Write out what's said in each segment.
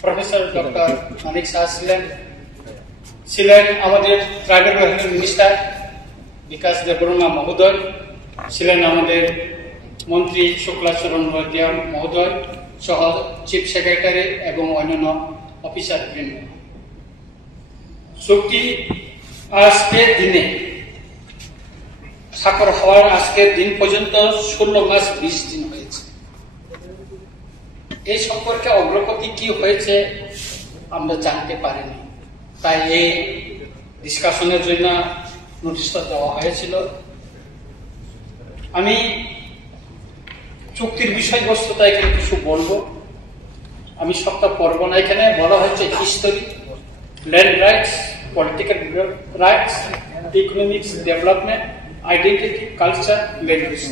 Professor doctor মানিক শাহ ছিলেন আমাদের tribal welfare minister বিকাশ দেববর্মা মহোদয়, ছিলেন আমাদের মন্ত্রী শুক্লাচরণ বৈদ্য মহোদয় সহ চিফ সেক্রেটারি এবং অন্যান্য অফিসার বৃন্দ। চুক্তি আজকের দিনে স্বাক্ষর হওয়ার আজকের দিন পর্যন্ত 16 মাস 20 দিন হয়েছে। এই সম্পর্কে অগ্রগতি কি হয়েছে আমরা জানতে পারিনি, তাই এই ডিসকাশনের জন্য নোটিশটা দেওয়া হয়েছিল। আমি চুক্তির বিষয়বস্তুটা এখানে কিছু বলবো, আমি সবটা পড়ব না। এখানে বলা হয়েছে history, land rights, political rights, economics development, identity, culture, language.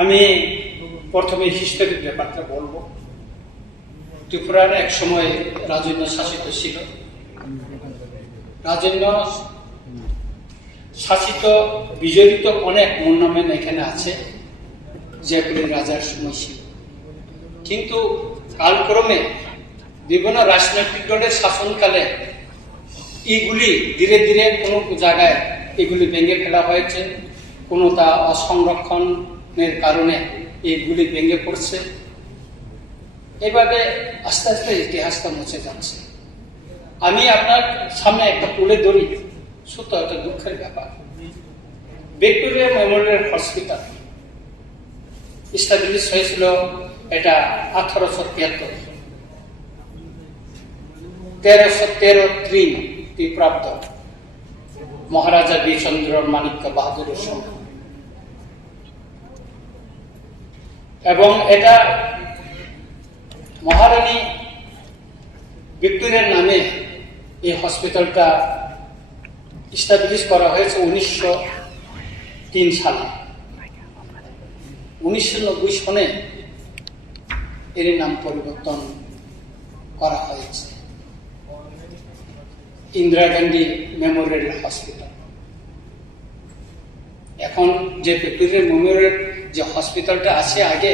আমি প্রথমে হিস্টোরির ব্যাপারটা বলবো। ত্রিপুরার এক সময় রাজন্য শাসিত ছিল। রাজন্য শাসিত বিজড়িত অনেক মূর্ণমেন এখানে আছে, যেগুলি রাজার সময় ছিল। কিন্তু কালক্রমে বিভিন্ন রাজনৈতিক দলের শাসনকালে এগুলি ধীরে ধীরে কোনো জায়গায় এগুলি ভেঙে ফেলা হয়েছে, কোনো তা অসংরক্ষণের কারণে এগুলি ভেঙে পড়ছে। এভাবে আস্তে আস্তে ইতিহাসটা মুছে যাচ্ছে। আমি আপনার সামনে একটা তুলে ধরি, শুধু একটা দুঃখের ব্যাপার। ভিক্টোরিয়া মেমোরিয়াল হসপিটাল এস্টাবলিশ হয়েছিল এটা 1873, 1313 খ্রিস্টাব্দ মহারাজা বীরচন্দ্র মানিক্য বাহাদুরের সময়, এবং এটা মহারানী ভিক্টোরিয়ার নামে এই হসপিটালটা এস্টাবলিশ করা হয়েছে 1903 সালে। 1990 সনে এর নাম পরিবর্তন করা হয়েছে ইন্দিরা গান্ধী মেমোরিয়াল হসপিটাল। এখন যে ভিক্টোরিয়া মেমোরিয়াল যে হসপিটালটা আছে আগে,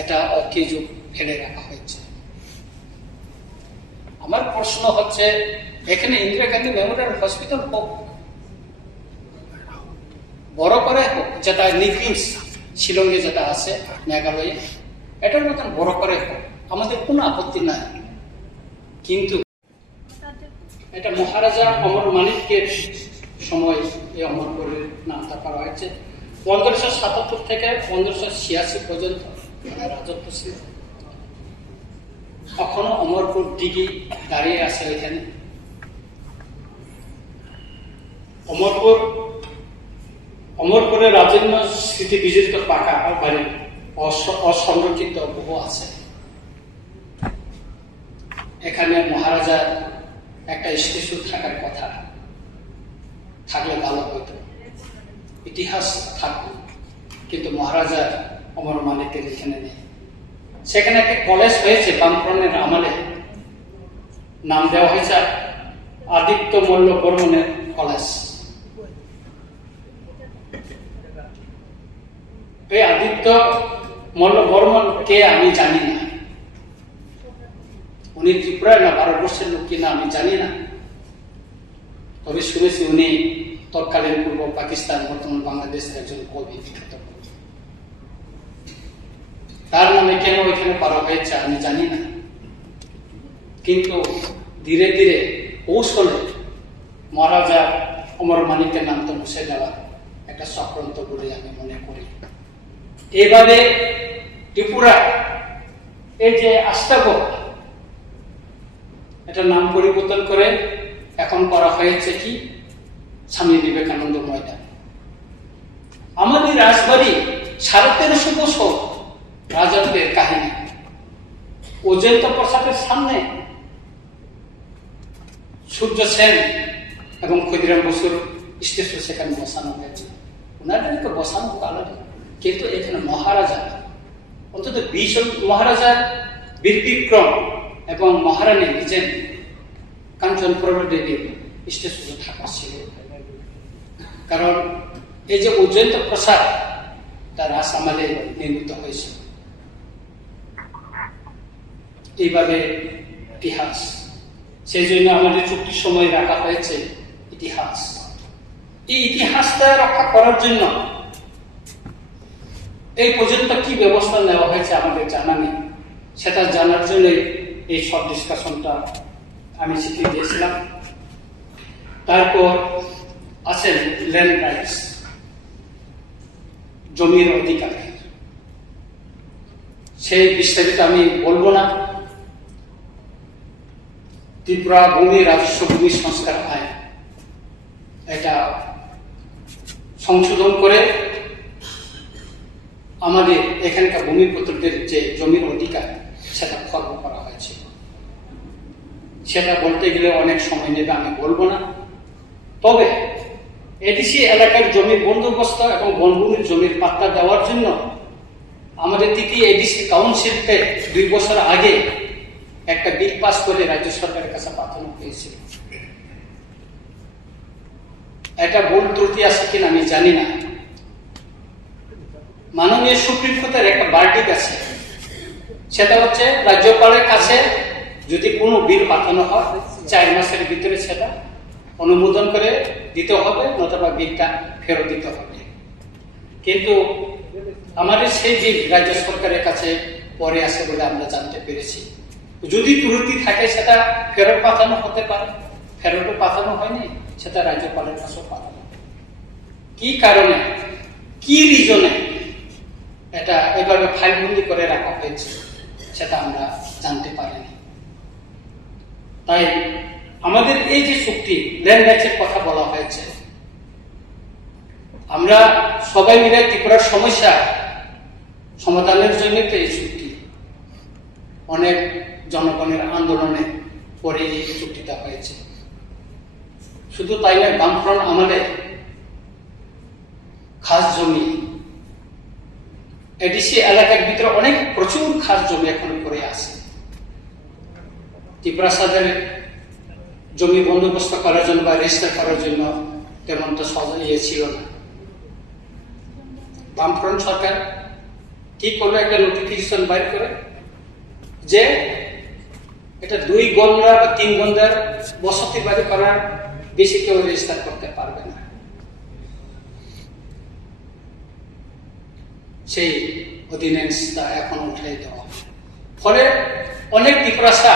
এটা অকেজো ফেলে রাখা হয়েছে। আমার প্রশ্ন হচ্ছে, এখানে ইন্দিরা গান্ধী মেমোরিয়াল হসপিটাল হোক, বড় করে হোক, যেটা নিকলিংস শিলংয়ে যেটা আছে মেঘালয়ে, এটার মতন বড় করে হোক, আমাদের কোনো আপত্তি নাই। কিন্তু এটা মহারাজা অমর মানিক্যের সময় এই অমরপুরের নামটা করা হয়েছে। 1577 থেকে 1586 পর্যন্ত রাজত্ব ছিল। এখনো অমরপুর দিঘি দাঁড়িয়ে আছে এখানে। অমরপুরের রাজন্য স্মৃতি বিজড়িত পাকা বাড়ি অসংরক্ষিত বহু আছে। এখানে মহারাজার একটা স্ট্যাচু থাকার কথা, থাকলে ভালো হইতো, ইতিহাস থাকতো, কিন্তু মহারাজা অমর মানিকের এখানে নেই। সেখানে একটা কলেজ হয়েছে বামফ্রন্টের আমলে, নাম দেওয়া হয়েছে আদিত্য মল্ল বর্মনের কলেজ। এই আদিত্য মল্ল বর্মন কে আমি জানি না, উনি ত্রিপুরার না ভারতবর্ষের লোক কিনা আমি জানি না, তবে শুনেছি উনি তৎকালীন পূর্ব পাকিস্তান বর্তমান বাংলাদেশের একজন কবি, বিখ্যাত কবি। তার নামে কেন ওইখানে করা হয়েছে আমি জানি না, কিন্তু ধীরে ধীরে কৌশলে মহারাজা অমর মানিকের নাম তো মুছে দেওয়া একটা চক্রান্ত বলে আমি মনে করি। এবারে ত্রিপুরা এই যে আস্তাবল, এটা নাম পরিবর্তন করে এখন করা হয়েছে কি স্বামী বিবেকানন্দ ময়দান। আমাদের রাজবাড়ি 1350 বছর রাজত্বের কাহিনী, অজন্তা প্রাসাদের সামনে সূর্য সেন এবং ক্ষুদিরাম বসুর স্ট্যাচু সেখানে বসানো হয়েছে। ওনাদেরকে বসানো আলাদা, কিন্তু এখানে মহারাজা অন্তত 20 মহারাজার বীর বিক্রম এবং মহারানী নিজের কাঞ্চন প্রভা দেবীর স্ট্যাচু থাকা ছিল। কারণ এই যে অজন্তা প্রাসাদ তার আসামালে নির্মিত হয়েছিল। এইভাবে ইতিহাস, সেই জন্য আমাদের চুক্তির সময় রাখা হয়েছে ইতিহাস। এই ইতিহাসটা রক্ষা করার জন্য এই পর্যন্ত কি ব্যবস্থা নেওয়া হয়েছে আমাদের জানা নেই। সেটা জানার জন্য এই সব ডিসকাশনটা আমি শিখে দিয়েছিলাম। তারপর আছেন ল্যান্ড রাইটস, জমির অধিকার। সেই বিস্তারিত আমি বলবো না। ত্রিপুরা ভূমি রাজস্ব ভূমি সংস্কার আইন, এটা সংশোধন করে আমাদের এখানকার ভূমিপুত্রদের যে জমির অধিকার সেটা খর্ব করা হয়েছিল। সেটা বলতে গেলে অনেক সময় নেবে, আমি বলবো না। তবে এডিসি এলাকার জমির বন্দোবস্ত এবং বনভূমির জমির পাত্তা দেওয়ার জন্য আমাদের তৃতীয় এডিসি কাউন্সিলকে 2 বছর আগে একটা বিল পাস করে রাজ্য সরকারের কাছে পাঠানো হয়েছিল। এটা ভুল ত্রুটি আছে কিনা আমি জানি না। মাননীয় সুপ্রিম কোর্টের একটা ভার্ডিক আছে, সেটা হচ্ছে রাজ্যপালের কাছে যদি কোনো বিল পাঠানো হয় 4 মাসের ভিতরে সেটা অনুমোদন করে দিতে হবে, নতুবা বিলটা ফেরত দিতে হবে। কিন্তু আমাদের সেই বিল রাজ্য সরকারের কাছে পরে আছে বলে আমরা জানতে পেরেছি। যদি ত্রুটি থাকে সেটা ফেরত পাঠানো হতে পারে, ফেরতও পাঠানো হয়নি, সেটা রাজ্যপালের কাছেও পাঠানো। কি কারণে, কি রিজনে এটা এভাবে ফাইলবন্দি করে রাখা হয়েছে সেটা আমরা জানতে পারিনি। তাই আমাদের এই যে চুক্তি ল্যান্ড রাইটসের কথা বলা হয়েছে, আমরা সবাই মিলে ত্রিপুরার সমস্যা সমাধানের জন্য তো এই চুক্তি, অনেক জনগণের আন্দোলনে পরে এই চুক্তিটা হয়েছে। শুধু তাই নয়, বামফ্রন্ট আমলে খাস জমি এডিসি এলাকার ভিতরে অনেক প্রচুর খাস জমি এখন পড়ে আছে। ত্রিপুরা সরকার জমি বন্দোবস্ত করার জন্য বা রেজিস্টার করার জন্য তেমন তো ছিল না। বামফ্রন্ট সরকার কি করলো, একটা নোটিফিকেশন বাইর করে যে এটা 2 গন্ডা বা 3 গন্ডার বসতি বাড়ি করার বেশি কেউ রেজিস্টার করতে পারবে না। সেই অর্ডিন্যান্সটা এখন উঠাই দেওয়া, ফলে অনেক ত্রিপুরাসা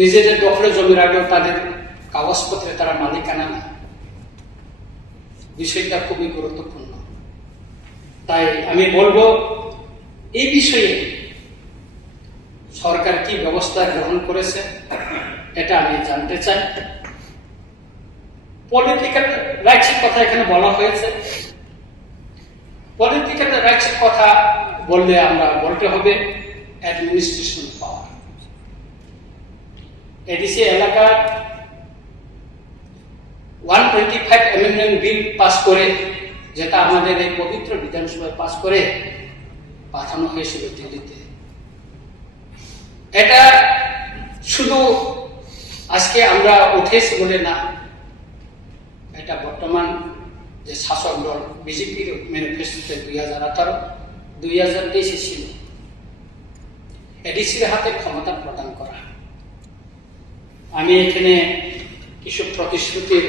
নিজেদের দখলে জমি রাখলেও তাদের কাগজপত্রে তারা মালিকানা না। বিষয়টা খুবই গুরুত্বপূর্ণ। তাই আমি বলবো এই বিষয়ে সরকার কি ব্যবস্থা গ্রহণ করেছে এটা আমি জানতে চাই। পলিটিক্যাল রাইটসের কথা এখানে বলা হয়েছে। পলিটিক্যাল রাইটসের কথা বললে আমরা বলতে হবে অ্যাডমিনিস্ট্রেশন পাওয়ার। এডিসি এলাকার 125 অ্যামেন্ডমেন্ট বিল পাস করে, যেটা আমাদের এই পবিত্র বিধানসভায় পাস করে পাঠানো হয়েছিল দিল্লিতে। এটা শুধু আজকে আমরা উঠেছি বলে না, এটা বর্তমান যে শাসক দল বিজেপির ম্যানিফেস্টোতে 2018-2023 ছিল এডিসির হাতে ক্ষমতা প্রদান করা। আমি এখানে কিছু প্রতিশ্রুতির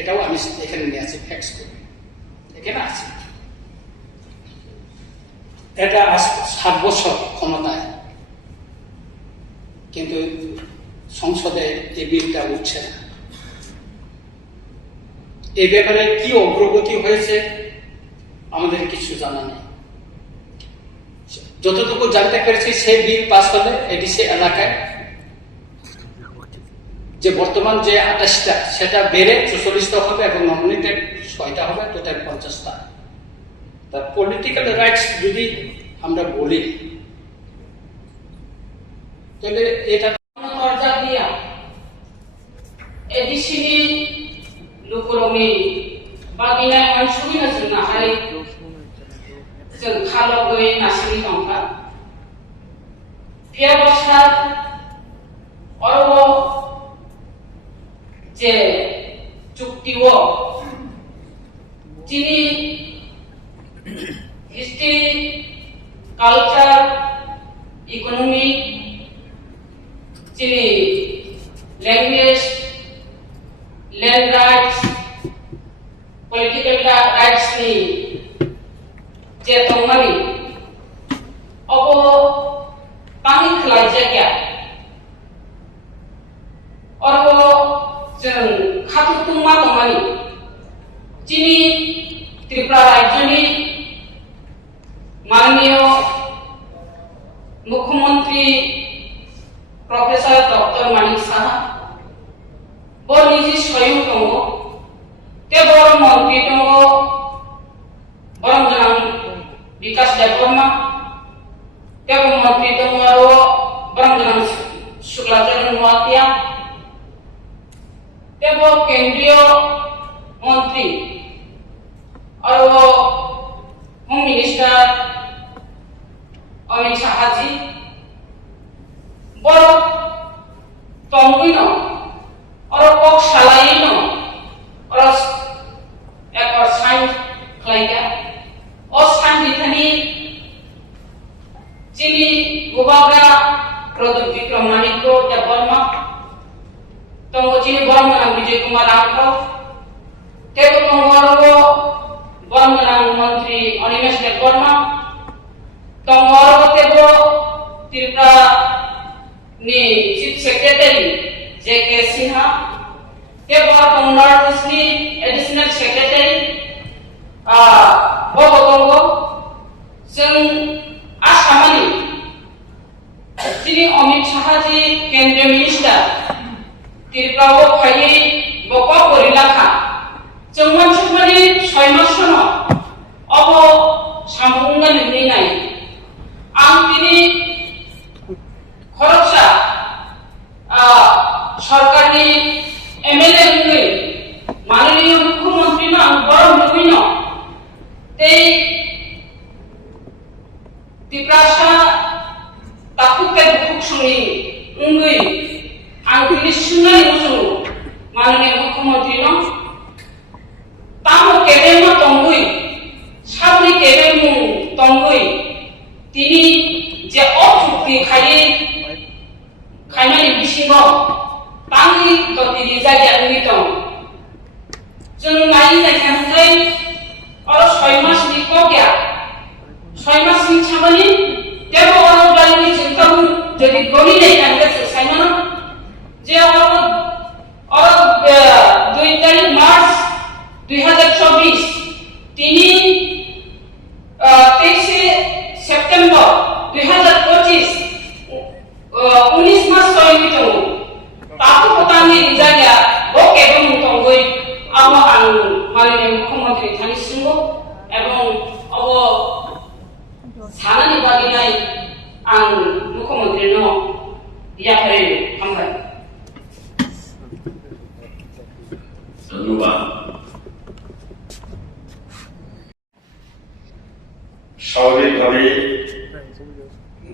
এটাও আমি এখানে নিয়ে আছি, ফ্যাক্স করে এখানে আছে। এটা 7 বছর ক্ষমতায়, কিন্তু সংসদে এই বিলটা উঠছে না। এই ব্যাপারে কি অগ্রগতি হয়েছে আমাদের কিছু জানা নেই। যতটুকু জানতে পেরেছি, সেই বিল পাস হলে এডিসি এলাকায় যে বর্তমান যে 28টা সেটা বেড়ে 44টা হবে এবং নমিনেটেড 6টা হবে, টোটাল 50টা। তা পলিটিক্যাল রাইটস যদি আমরা বলি তাহলে এটা দরজা দিয়া এডিসিনি লুকরমি বাগিনা মানসুবিনা जोंना हाय जों खालगै नासिनि दंखा व्यवस्था अरबो जे चुक्तिओ যিনি history, culture, economy, chini language, land rights, political rights ni je tongmani obo pani khlai jaga oro jeng khatu tungma tongmani chini Tripura রাজ্যনি মাননীয় মুখ্যমন্ত্রী প্রফেসর ডক্টর মানিক সাহা বড় নিজে স্বয়ং দङ তে বড় মন্ত্রী দङ বরং গোনাं বিকাশ দেববর্মা তে মন্ত্রী দङ আरो বরং গোনাं শুক্লাচরণ নোয়াতিয়া তে কেন্দ্রীয় মন্ত্রী और वो होम मिनिस्टर अमित शाह जी बड़ तंगुई न और पक सालाई न और एक और साइन खलाइगा और साइन दिथानी जिनी गुबाग्रा प्रदीप विक्रम मानिक देवबर्मा तंगो जिनी बरम विजय कुमार रामराव तेगो तंगो বরং মন্ত্রী অনিমেষ দেববর্মা তঙ্গর তেবো ত্রিপুরা নি chief secretary J K Sinha তেবো তঙ্গর দিসনি এডিশনাল সেক্রেটারি বগতঙ্গ जों आसामनि যিনি অমিত শাহজি কেন্দ্রীয় মিনিস্টার ত্রিপুরাও ফাইয়ে বক করিলাখা जों मानसिफोरनि 6 मासनो अब सामुंगा लिरनाय आं दिनै खरसा सरकारनि एमएलए मुङै माननीय मुख्यमंत्री आं बर लुबैन ते त्रिपुरा ताकुके बुकुसुनि मुङै आं दिनै सुनाय बुजु माननीय मुख्यमंत्री तामो केबेल तंगुई साबनि केबेल मुं तंगुई तिनि जे अचुक्ति खायनानि बिसिङाव तांनि ततिनि जायगानि दं जों नायनाय थांनाय आरो 6 मासनि कग्या 6 मासनि खामानि देबो अरबानि चिंताव যদি গনি নাই কাंगे साइमन जे और 2 तारिख मार्च 2024 তিনি 23 সেপ্টেম্বর 2025 19 মাস সহিত তাকু পতানি জায়গা বকে এবং তঙ্গই আম আং মাননীয় মুখ্যমন্ত্রী থানি সিংহ এবং অব সানানি বাগিনাই আং মুখ্যমন্ত্রী ন ইয়াফারে হামবাই ধন্যবাদ। স্বাভাবিকভাবে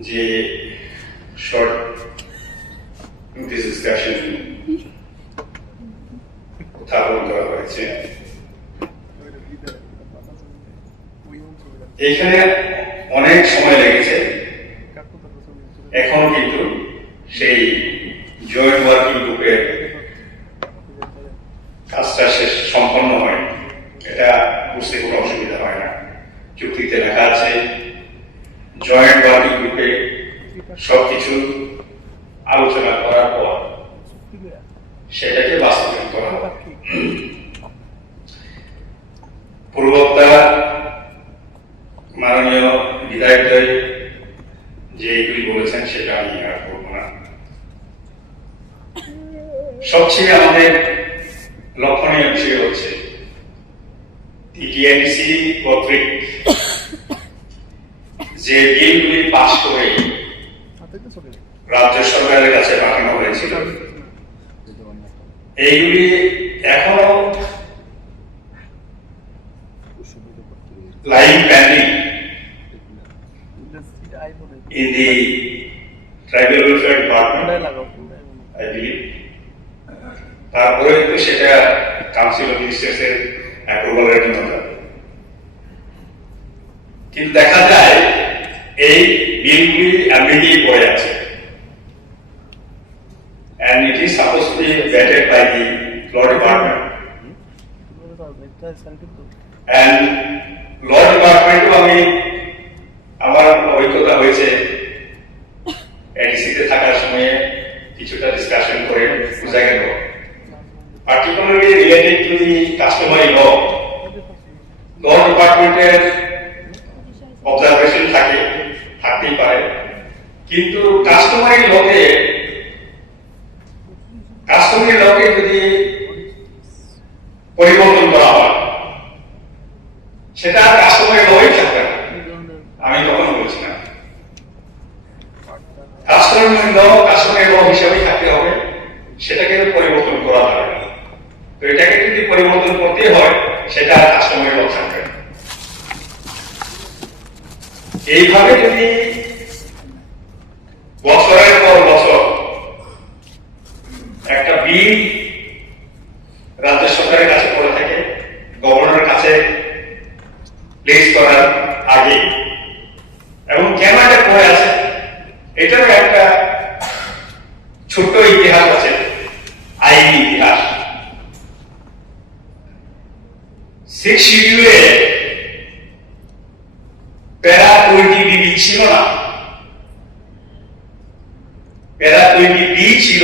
যে শর্ট ডিসকাশন উত্থাপন করা হয়েছে এখানে অনেক সময় লেগেছে, এখন কিন্তু সেই জয়েন্ট ওয়ার্কিং গ্রুপের কাজটা শেষ সম্পন্ন হয়, এটা বুঝতে কোনো অসুবিধা হয় না। চুক্তিতে লেখা আছে জয়েন্ট ওয়ার্কিং গ্রুপে সবকিছু আলোচনা করার পর সেটাকে বাস্তবায়ন করা হবে। পূর্ববক্তা মাননীয় বিধায়কদের যে এগুলি বলেছেন সেটা আমি আর করবো না। সবচেয়ে আমাদের লক্ষণীয় বিষয় হচ্ছে টিআইডিসি কর্তৃক যে বিলগুলি পাস করে রাজ্য সরকারের কাছে পাঠানো হয়েছিল এইগুলি এখনো lying pending in the tribal welfare department, I believe. তারপরে তো সেটা কাউন্সিল অফ মিনিস্টার্স এর অ্যাপ্রুভালের জন্য যাবে। কিন্তু দেখা যায় এই বিলগুলি এমনিতেই পড়ে আছে, and it is supposed to be vetted by the law department, and law department আমি আমার অভিজ্ঞতা হয়েছে এডিসিতে থাকার সময়ে কিছুটা ডিসকাশন করে বোঝা গেল, particularly related to the customary law, law ডিপার্টমেন্টের অবজারভেশন থাকতেই পারে, কিন্তু কাস্টমারি লকে যদি পরিবর্তন করা হয় সেটা কাস্টমারি লই থাকবে না, আমি কখনো বলছি না। কাস্টমারি ল হিসাবে থাকতে হবে, সেটাকে পরিবর্তন করা যাবে না। তো এটাকে যদি পরিবর্তন করতে হয় সেটা কাস্টমারি ল থাকবে না। এইভাবে যদি বছরের পর বছর একটা বিল রাজ্য সরকারের কাছে পড়ে থাকে, গভর্নরের কাছে প্লেস করার আগে, এবং কেন এটা পড়ে আছে এটারও একটা ছোট্ট ইতিহাস আছে, আইনি ইতিহাস। 6 শিডিউলে প্যারা 20B ছিল না, প্যারা 20B ছিল,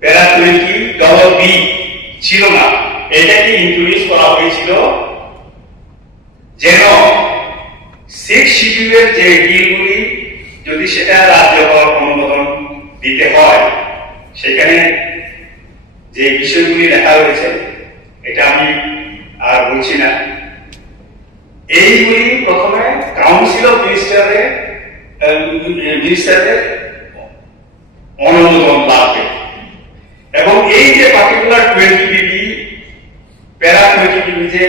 প্যারা 20B ছিল না। এটাকে ইন্ট্রোডিউস করা হয়েছিল যেন 6 শিডিউলের যে বিলগুলি যদি সেটা রাজ্যপাল অনুমোদন দিতে হয়, সেখানে যে বিষয়গুলি লেখা রয়েছে এটা আমি আর বলছি না, এইগুলি প্রথমে কাউন্সিল অফ মিনিস্টারের অনুমোদন লাগবে, এবং এই যে পার্টিকুলার 20BB প্যারা 20BB যে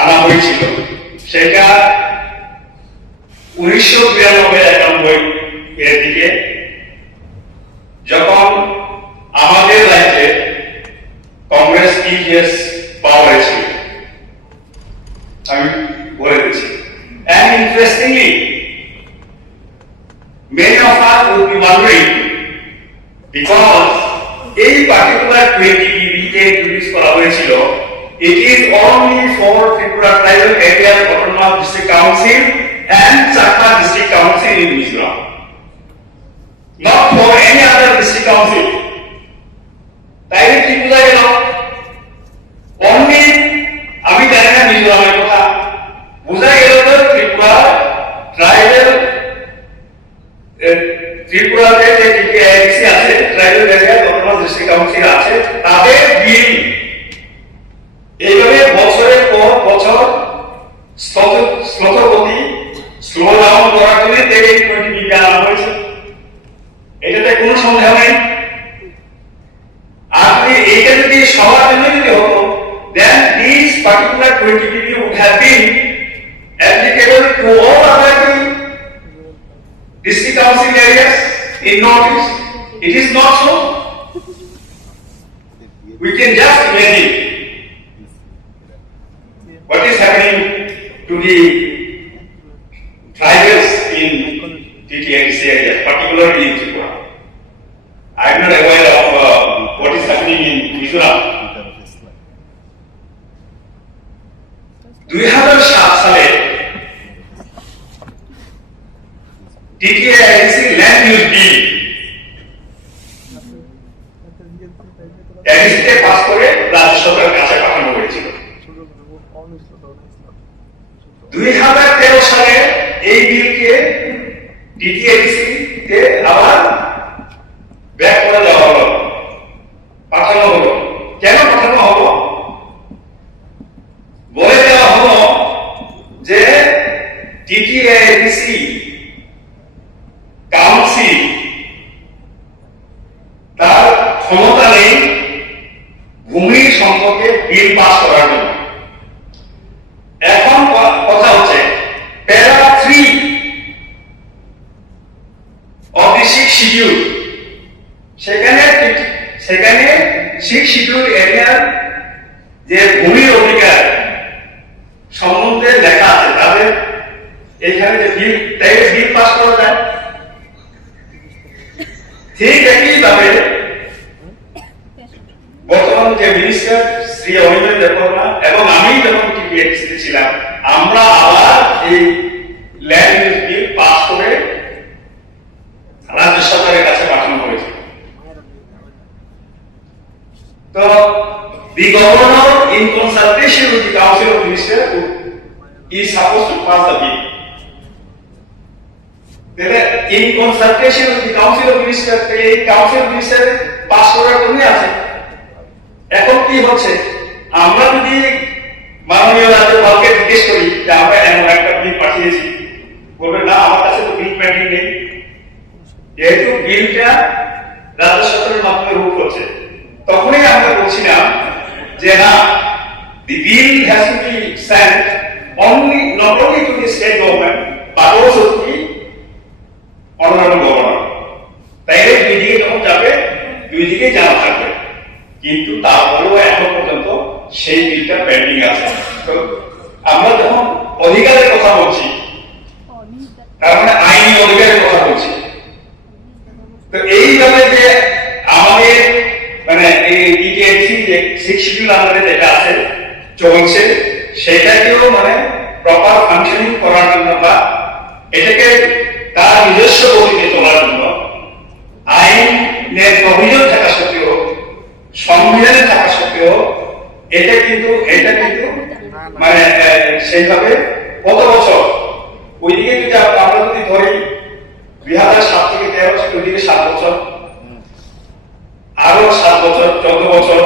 আনা হয়েছিল সেটা 1992 এর দিকে যখন আমাদের রাজ্যে কংগ্রেস টিডিএস পাওয়ারে ছিল, আমি বলে দিচ্ছি। And interestingly, many of us would be wondering, because এই particular 20BB কে ইন্ট্রোডিউস করা হয়েছিল, it is only for Tripura Tribal Areas Autonomous District Council and Chakma District Council in Mizoram, not for any other district council. তাই কি বোঝা গেল? Only আমি জানি না মিজোরামের কথা, বোঝা গেল তো ত্রিপুরাতে যে টিপিআইসি আছে, tribal area autonomous district council আছে, তাদের বিল এইভাবে বছরের পর বছর স্লোগতি স্লো ডাউন করার জন্য এই 20BB আনা হয়েছে, এটাতে কোনো সন্দেহ নেই। আর এইটা যদি সবার জন্য যদি হতো, then these particular 20BB would have been applicable to all other district council areas in Northeast. It is not so. We can just imagine what is happening to the tribals in TTIC area, particularly in Tripura. I am not aware of what is happening in Mizoram. 2007 সালে TTIC land use বিল এডিসিতে pass করে রাজ্য সরকারের কাছে পাঠানো হয়েছিল। 2013 সালে এই বিলকে TTIC-তে আবার ব্যাক করে দেওয়া হলো, পাঠানো হলো। কেন পাঠানো হলো? বলে দেওয়া হলো যে TTIC কাউন্সিল তার ক্ষমতা নেই ভূমি সম্পর্কে বিল পাস করার জন্য। এখন কথা হচ্ছে প্যারা 3 অফ দি 6 শিডিউল, সেখানে 6 শিডিউল এরিয়ার যে ভূমির অধিকার সম্বন্ধে লেখা আছে সেখানে যে বিল পাস করা যায়, ঠিক একইভাবে বর্তমান যে মিনিস্টার শ্রী অনিমেষ দেববর্মা এবং আমি যখন টিপিএসসিতে ছিলাম, আমরা আবার এই ল্যান্ড ইউজ বিল পাস করে রাজ্য সরকারের কাছে পাঠানো হয়েছে। তো the governor in consultation with the council of ministers is supposed to pass the bill. In consultation with the council of ministers, এই council of ministers পাস করার জন্য আছে। এখন কি হচ্ছে, আমরা যদি মাননীয় রাজ্যপালকে জিজ্ঞেস করি যে আমরা এমন একটা বিল পাঠিয়েছি, বলবে না আমার কাছে তো বিল পেন্ডিং নেই। যেহেতু বিলটা রাজ্য সরকারের মাধ্যমে রূপ হচ্ছে, তখনই আমরা বলছিলাম যে না, the bill has to be sent not only to the state government but also to the honorable governor. তাইলে দুই দিকে যখন যাবে, দুই দিকে জানা থাকবে। কিন্তু তারপরেও এখন পর্যন্ত সেই বিলটা পেন্ডিং আছে। তো আমরা যখন অধিকারের কথা বলছি, তার মানে আইনি অধিকারের কথা বলছি। তো এইভাবে যে আমাদের মানে এই টিটিএসসি যে 6 শিডিউল আন্ডারে যেটা আছে চলছে, সেটাকেও মানে প্রপার ফাংশনিং করার জন্য বা এটাকে তার নিজস্ব গতিতে চলার জন্য আইনের প্রভিজন থাকা সত্ত্বেও, সংবিধানে থাকা সত্ত্বেও এটা কিন্তু মানে সেইভাবে কত বছর, ওইদিকে যদি আমরা যদি ধরি 2007 থেকে 13 ওইদিকে 7 বছর, আরো 7 বছর 14 বছর,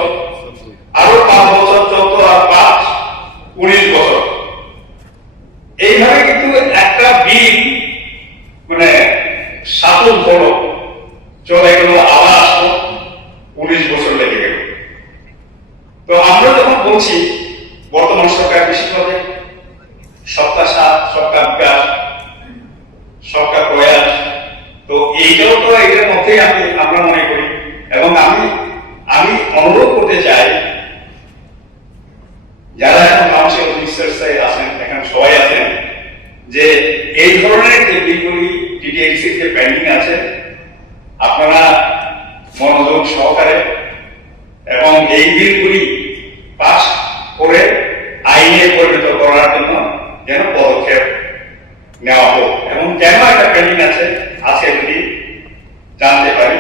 আরো 5 বছর 14 আর 5 19 বছর, এইভাবে কিন্তু একটা বিল মানে 7 হলো চলে গেল, আবার আসলো 19 বছর লেগে গেল। তো আমরা যখন বলছি বর্তমান সরকার বিশেষভাবে সবকা সাথ, সবকা বিকাশ, সবকা প্রয়াস, তো এইটাও তো এটার মধ্যেই আমরা মনে করি। এবং আমি অনুরোধ করতে চাই যারা এখন কাউন্সিল অফ মিনিস্টার্সে আছেন, এখানে সবাই আছেন, যে এই ধরনের যে বিলগুলি টিটিএসসির যে পেন্ডিং আছে, আপনারা মনোযোগ সহকারে এবং এই বিলগুলি পাস করে আইনে পরিণত করার জন্য যেন পদক্ষেপ নেওয়া হোক। এবং কেন একটা পেন্ডিং আছে আজকে যদি জানতে পারি,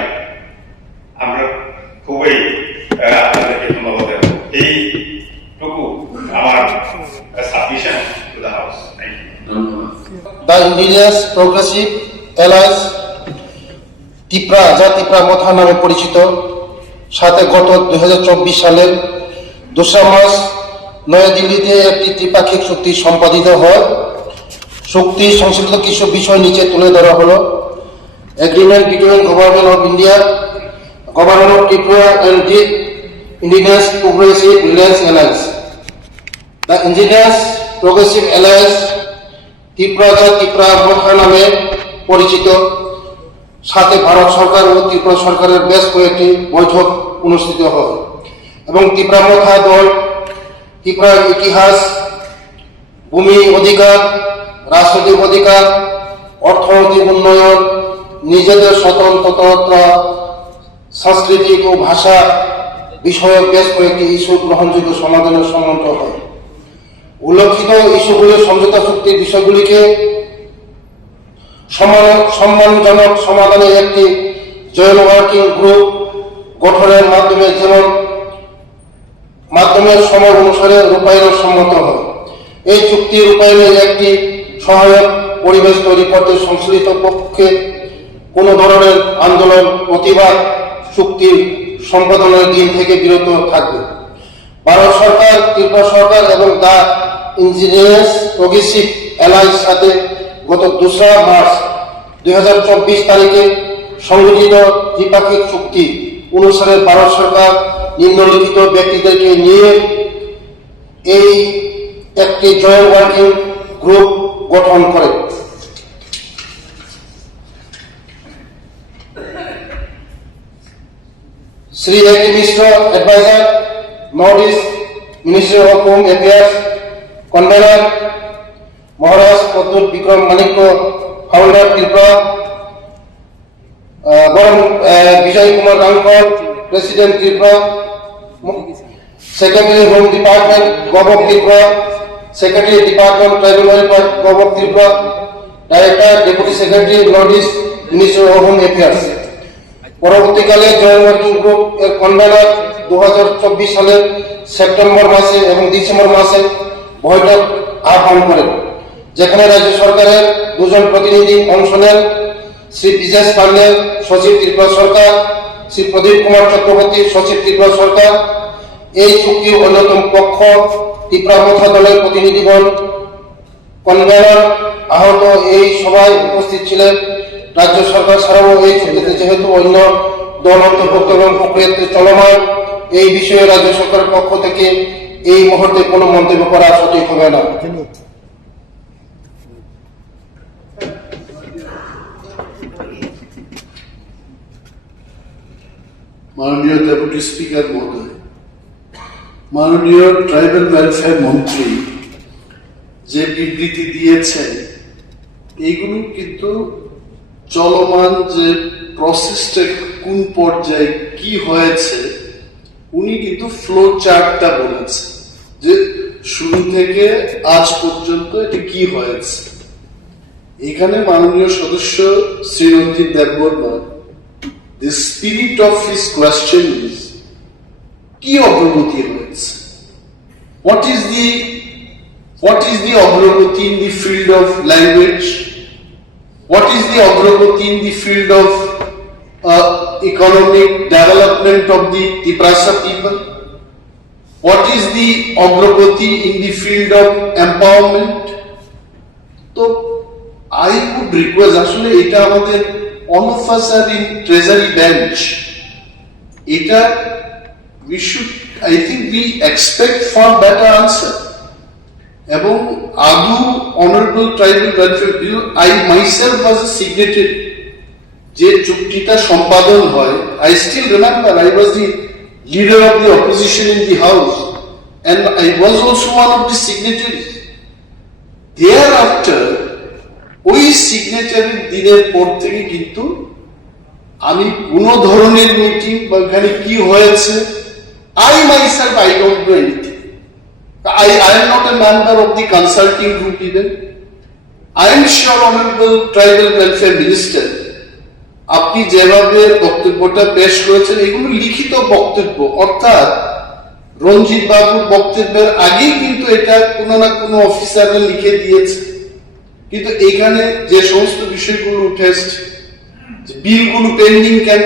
আমরা খুবই আপনাদেরকে ধন্যবাদ দেব। এইটুকু আমার submission to the house. Thank you. The Indigenous Progressive Alliance Tipra, যা তিপ্রা মথা নামে পরিচিত, সাথে গত 2024 সালের 2 মার্চ নয়াদিল্লিতে একটি ত্রিপাক্ষিক চুক্তি সম্পাদিত হয়। চুক্তি সংশ্লিষ্ট কিছু বিষয় নিচে তুলে ধরা হলো। Agreement between government of India, government of Tripura and the Indigenous Progressive Alliance. The Indigenous Progressive Alliance Tripura, যা ত্রিপুরা মথা নামে পরিচিত, সাথে ভারত সরকার ও ত্রিপুরা সরকারের বেশ কয়েকটি বৈঠক অনুষ্ঠিত হয় এবং ত্রিপুরা মথা দল ত্রিপুরার ইতিহাস, ভূমি অধিকার, রাজনৈতিক অধিকার, অর্থনৈতিক উন্নয়ন, নিজেদের স্বতন্ত্রতা, সাংস্কৃতিক ও ভাষা বিষয়ক বেশ কয়েকটি ইস্যু গ্রহণযোগ্য সমাধানের সম্মত হয়। উল্লেখিত ইস্যুগুলির সমঝোতা চুক্তির বিষয়গুলিকে সম্মানজনক সমাধানের একটি জয়েন্ট ওয়ার্কিং গ্রুপ গঠনের মাধ্যমের সময় অনুসারে রূপায়ণের সম্মত হয়। এই চুক্তি রূপায়ণের একটি সহায়ক পরিবেশ তৈরি করতে সংশ্লিষ্ট পক্ষে কোন ধরনের আন্দোলন, প্রতিবাদ চুক্তির সম্পাদনের দিন থেকে বিরত থাকবে। ভারত সরকার, ত্রিপুরা সরকার এবং দ্য ইন্ডিজিনাস প্রগ্রেসিভ অ্যালায়েন্স সাথে গত 2 মার্চ 2024 তারিখে সংগঠিত দ্বিপাক্ষিক চুক্তি অনুসারে ভারত সরকার নিম্নলিখিত ব্যক্তিদেরকে নিয়ে এই একটি জয়েন্ট ওয়ার্কিং গ্রুপ গঠন করে। Shri A K Mishra, adviser, north east ministry of home affairs, convenor Maharaj Pradyot Bikram Manikya, founder Tripura, বরং Vijay Kumar Hrangkhawl, president Tripura, secretary home department government of Tripura, secretary department tribal welfare government of Tripura, director deputy secretary north east ministry of home affairs. পরবর্তীকালে joint working group এর convenor 2024 সালের September মাসে এবং December মাসে বৈঠক আহ্বান করেন, যেখানে রাজ্য সরকারের দুজন প্রতিনিধি অংশ নেন। শ্রী বিজেশ পান্ডে, সচিব ত্রিপুরা সরকার, শ্রী প্রদীপ কুমার চক্রবর্তী, সচিব ত্রিপুরা সরকার। এই চুক্তির অন্যতম পক্ষ ত্রিপুরা মথা দলের প্রতিনিধিগণ। কনভেনর আহত এই সভায় উপস্থিত ছিলেন রাজ্য সরকার ছাড়াও এই চুক্তিতে যেহেতু অন্য দল অন্তর্ভুক্ত এবং প্রক্রিয়াতে চলমান, এই বিষয়ে রাজ্য সরকারের পক্ষ থেকে এই মুহূর্তে কোনো মন্তব্য করা সঠিক হবে না। মাননীয় ডেপুটি স্পিকার মহোদয়, মাননীয় ট্রাইবাল ওয়েলফেয়ার মন্ত্রী যে বিবৃতি দিয়েছেন, এইগুলো কিন্তু চলমান যে প্রসেসটা কোন পর্যায়ে কি হয়েছে, উনি কিন্তু ফ্লো চার্টটা বলেছেন যে শুরু থেকে আজ পর্যন্ত এটা কি হয়েছে। এখানে মাননীয় সদস্য শ্রী রঞ্জিত Debbarma, the spirit of his question is কি অগ্রগতি হয়েছে, what is the অগ্রগতি in the field of language, what is the অগ্রগতি in the field of economic development of the Tiprasa people, what is the অগ্রগতি in the field of empowerment। তো I would request, আসলে এটা আমাদের all of us are in treasury bench, এটা I think we expect for better answer। এবং আদু honourable tribal welfare, I myself was a signatory যে চুক্তিটা সম্পাদন হয়। I still remember I was the leader of the opposition in the house and I was also one of the signatories। Thereafter ওই সিগনেচারের দিনের পর থেকে কিন্তু আমি কোন ধরনের মিটিং বা ওখানে কি হয়েছে, I myself I don't know anything। I am not a member of the consulting group even। I am sure honorable tribal welfare minister, আপনি যেভাবে বক্তব্যটা পেশ করেছেন এগুলো লিখিত বক্তব্য, অর্থাৎ রঞ্জিত বাবুর বক্তব্যের আগেই কিন্তু এটা কোনো না কোনো অফিসাররা লিখে দিয়েছে। কিন্তু এখানে যে সমস্ত বিষয়গুলো উঠে এসছে, বিলগুলো পেন্ডিং কেন,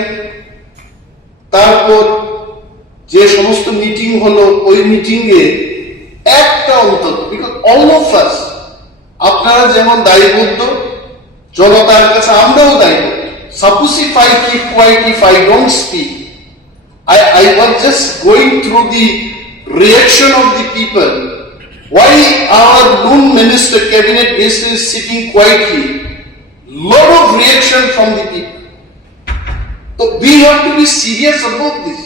তারপর যে সমস্ত মিটিং হলো ওই মিটিং এ একটা অন্তত, বিকজ অল অফ আস, আপনারা যেমন দায়বদ্ধ জনতার কাছে, আমরাও দায়বদ্ধ। Suppose if I keep quiet, if I don't speak, I was just going through the reaction of the people. Why our noon minister, cabinet minister is sitting quietly? Lot of reaction from the people. So we have to be serious about this.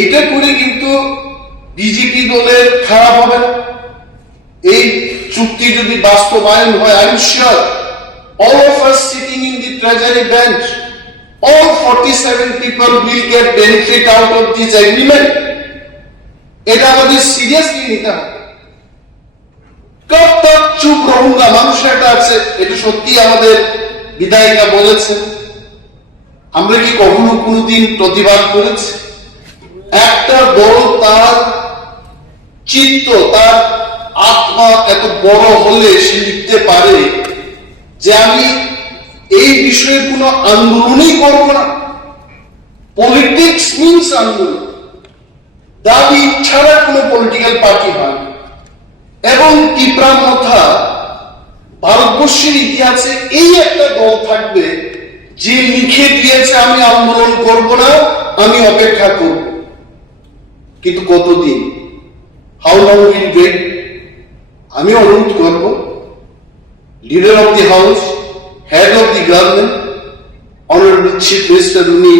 এটা করে কিন্তু BJP দলের খারাপ হবে না। এই চুক্তি যদি বাস্তবায়ন হয়, I am sure all of us sitting in the treasury bench, all 47 people will get benefit out of this agreement। এটা আমাদের সিরিয়াসলি নিতে হবে। কব তক চুপ রহুঙ্গা, মানুষ একটা আছে, এটা সত্যি আমাদের বিধায়িকা বলেছেন। আমরা কি কখনো কোনোদিন প্রতিবাদ করেছি? একটা দল তার চিত্ত, তার আত্মা এত বড় হলে সে লিখতে পারে যে আমি এই বিষয়ে কোনো আন্দোলনই করব না। পলিটিক্স মিনস আন্দোলন, দাবি ছাড়া কোনো পলিটিক্যাল পার্টি হয় না। এবং ত্রিপুরা মথা ভারতবর্ষের ইতিহাসে এই একটা দল থাকবে যে লিখে দিয়েছে আমি আন্দোলন করব না, আমি অপেক্ষা করব। কিন্তু কতদিন? How long will wait? আমি অনুরোধ করব leader of the house, head of the government, honourable chief minister, উনি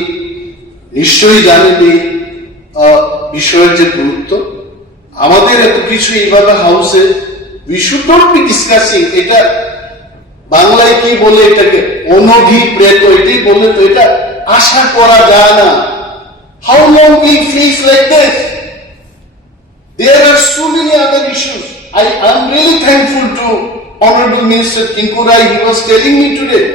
নিশ্চয়ই জানেন এই বিষয়ের যে গুরুত্ব। আমাদের এত কিছু এইভাবে হাউসে we should not be discussing এটা বাংলায় কি বলে এটাকে অনভিপ্রেত এটাই বলে, তো এটা আশা করা যায় না। How long will face like this? There are so many other issues. I am really thankful to Honorable Minister Kinkurai. He was telling me today,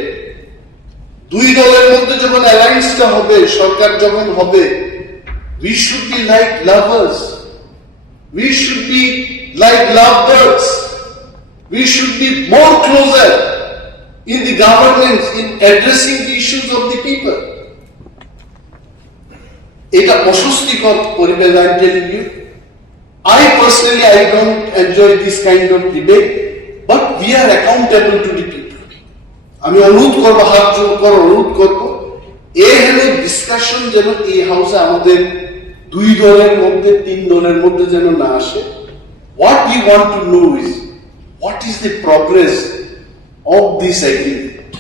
দুই দলের মধ্যে যখন অ্যালায়েন্সটা হবে, সরকার যখন হবে, we should be like lovers. We should be like lovebirds. We should be more closer in the government in addressing the issues of the people. এটা অস্বস্তিকর পরিবেশ, I am telling you. I personally, I don't enjoy this kind of debate, but we are accountable to the people. আমি অনুরোধ করবো, হাত জোর করে অনুরোধ করবো, এ হলো ডিসকাশন যেন এই হাউসে আমাদের দুই দলের মধ্যে, তিন দলের মধ্যে যেন না আসে। What we want to know is what is the progress of this agreement.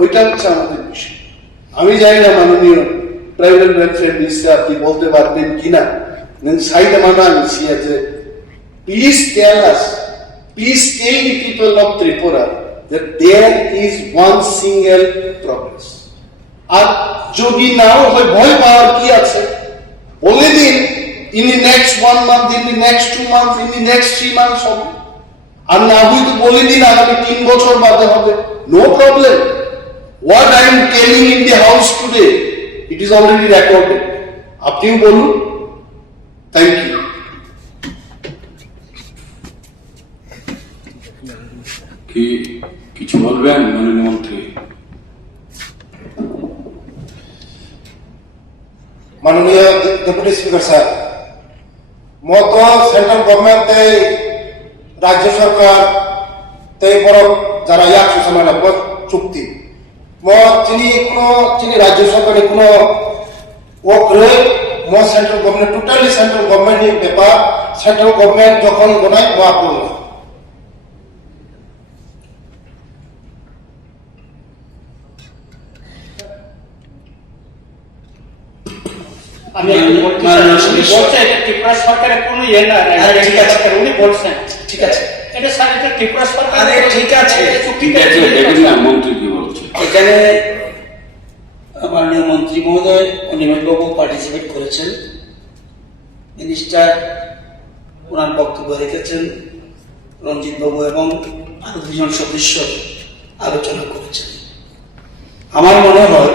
ওইটা হচ্ছে আমাদের বিষয়। আমি জানি না মাননীয় প্রাইভেট ওয়েলফেয়ার মিনিস্টার আপনি বলতে পারবেন কিনা, সাইডে মানা আনছি যে please tell us, please tell the people of Tripura that there is one single progress. আর যদি নাও হয় ভয় পাওয়ার কি আছে, বলে দিন in the next 1 month, in the next 2 months, in the next 3 months হবে। আর না হয়তো বলে দিন আগামী 3 বছর বাদে হবে, no problem. What I am telling in the house today, it is already recorded. আপনিও বলুন। Thank you. কি কিছু বলবেন মাননীয় মন্ত্রী? মাননীয় ডেপুটি স্পিকার স্যার, মত সেন্ট্রাল গভর্নমেন্ট রাজ্য সরকার তে বড় যারা ইয়াকশো সমানে চুক্তি চিনি রাজ্য সরকারের কোনো ওকরে সেন্ট্রাল গভর্নমেন্ট টোটালি সেন্ট্রাল গভর্নমেন্টের ব্যাপার, সেন্ট্রাল গভর্নমেন্ট যখন বনায় আপনি আমি বলতে এটা ত্রিপুরা সরকারের কোনো ইয়ে না, ঠিক আছে উনি বলছেন, ঠিক আছে এটা স্যার এটা ত্রিপুরা সরকার, ঠিক আছে দেখুন না মন্ত্রী কি বলছে। এখানে মাননীয় মন্ত্রী মহোদয় অনিমেষবাবু পার্টিসিপেট করেছেন, মিনিস্টার ওনার বক্তব্য রেখেছেন, রঞ্জিত বাবু এবং আরো দুজন সদস্য আলোচনা করেছেন। আমার মনে হয়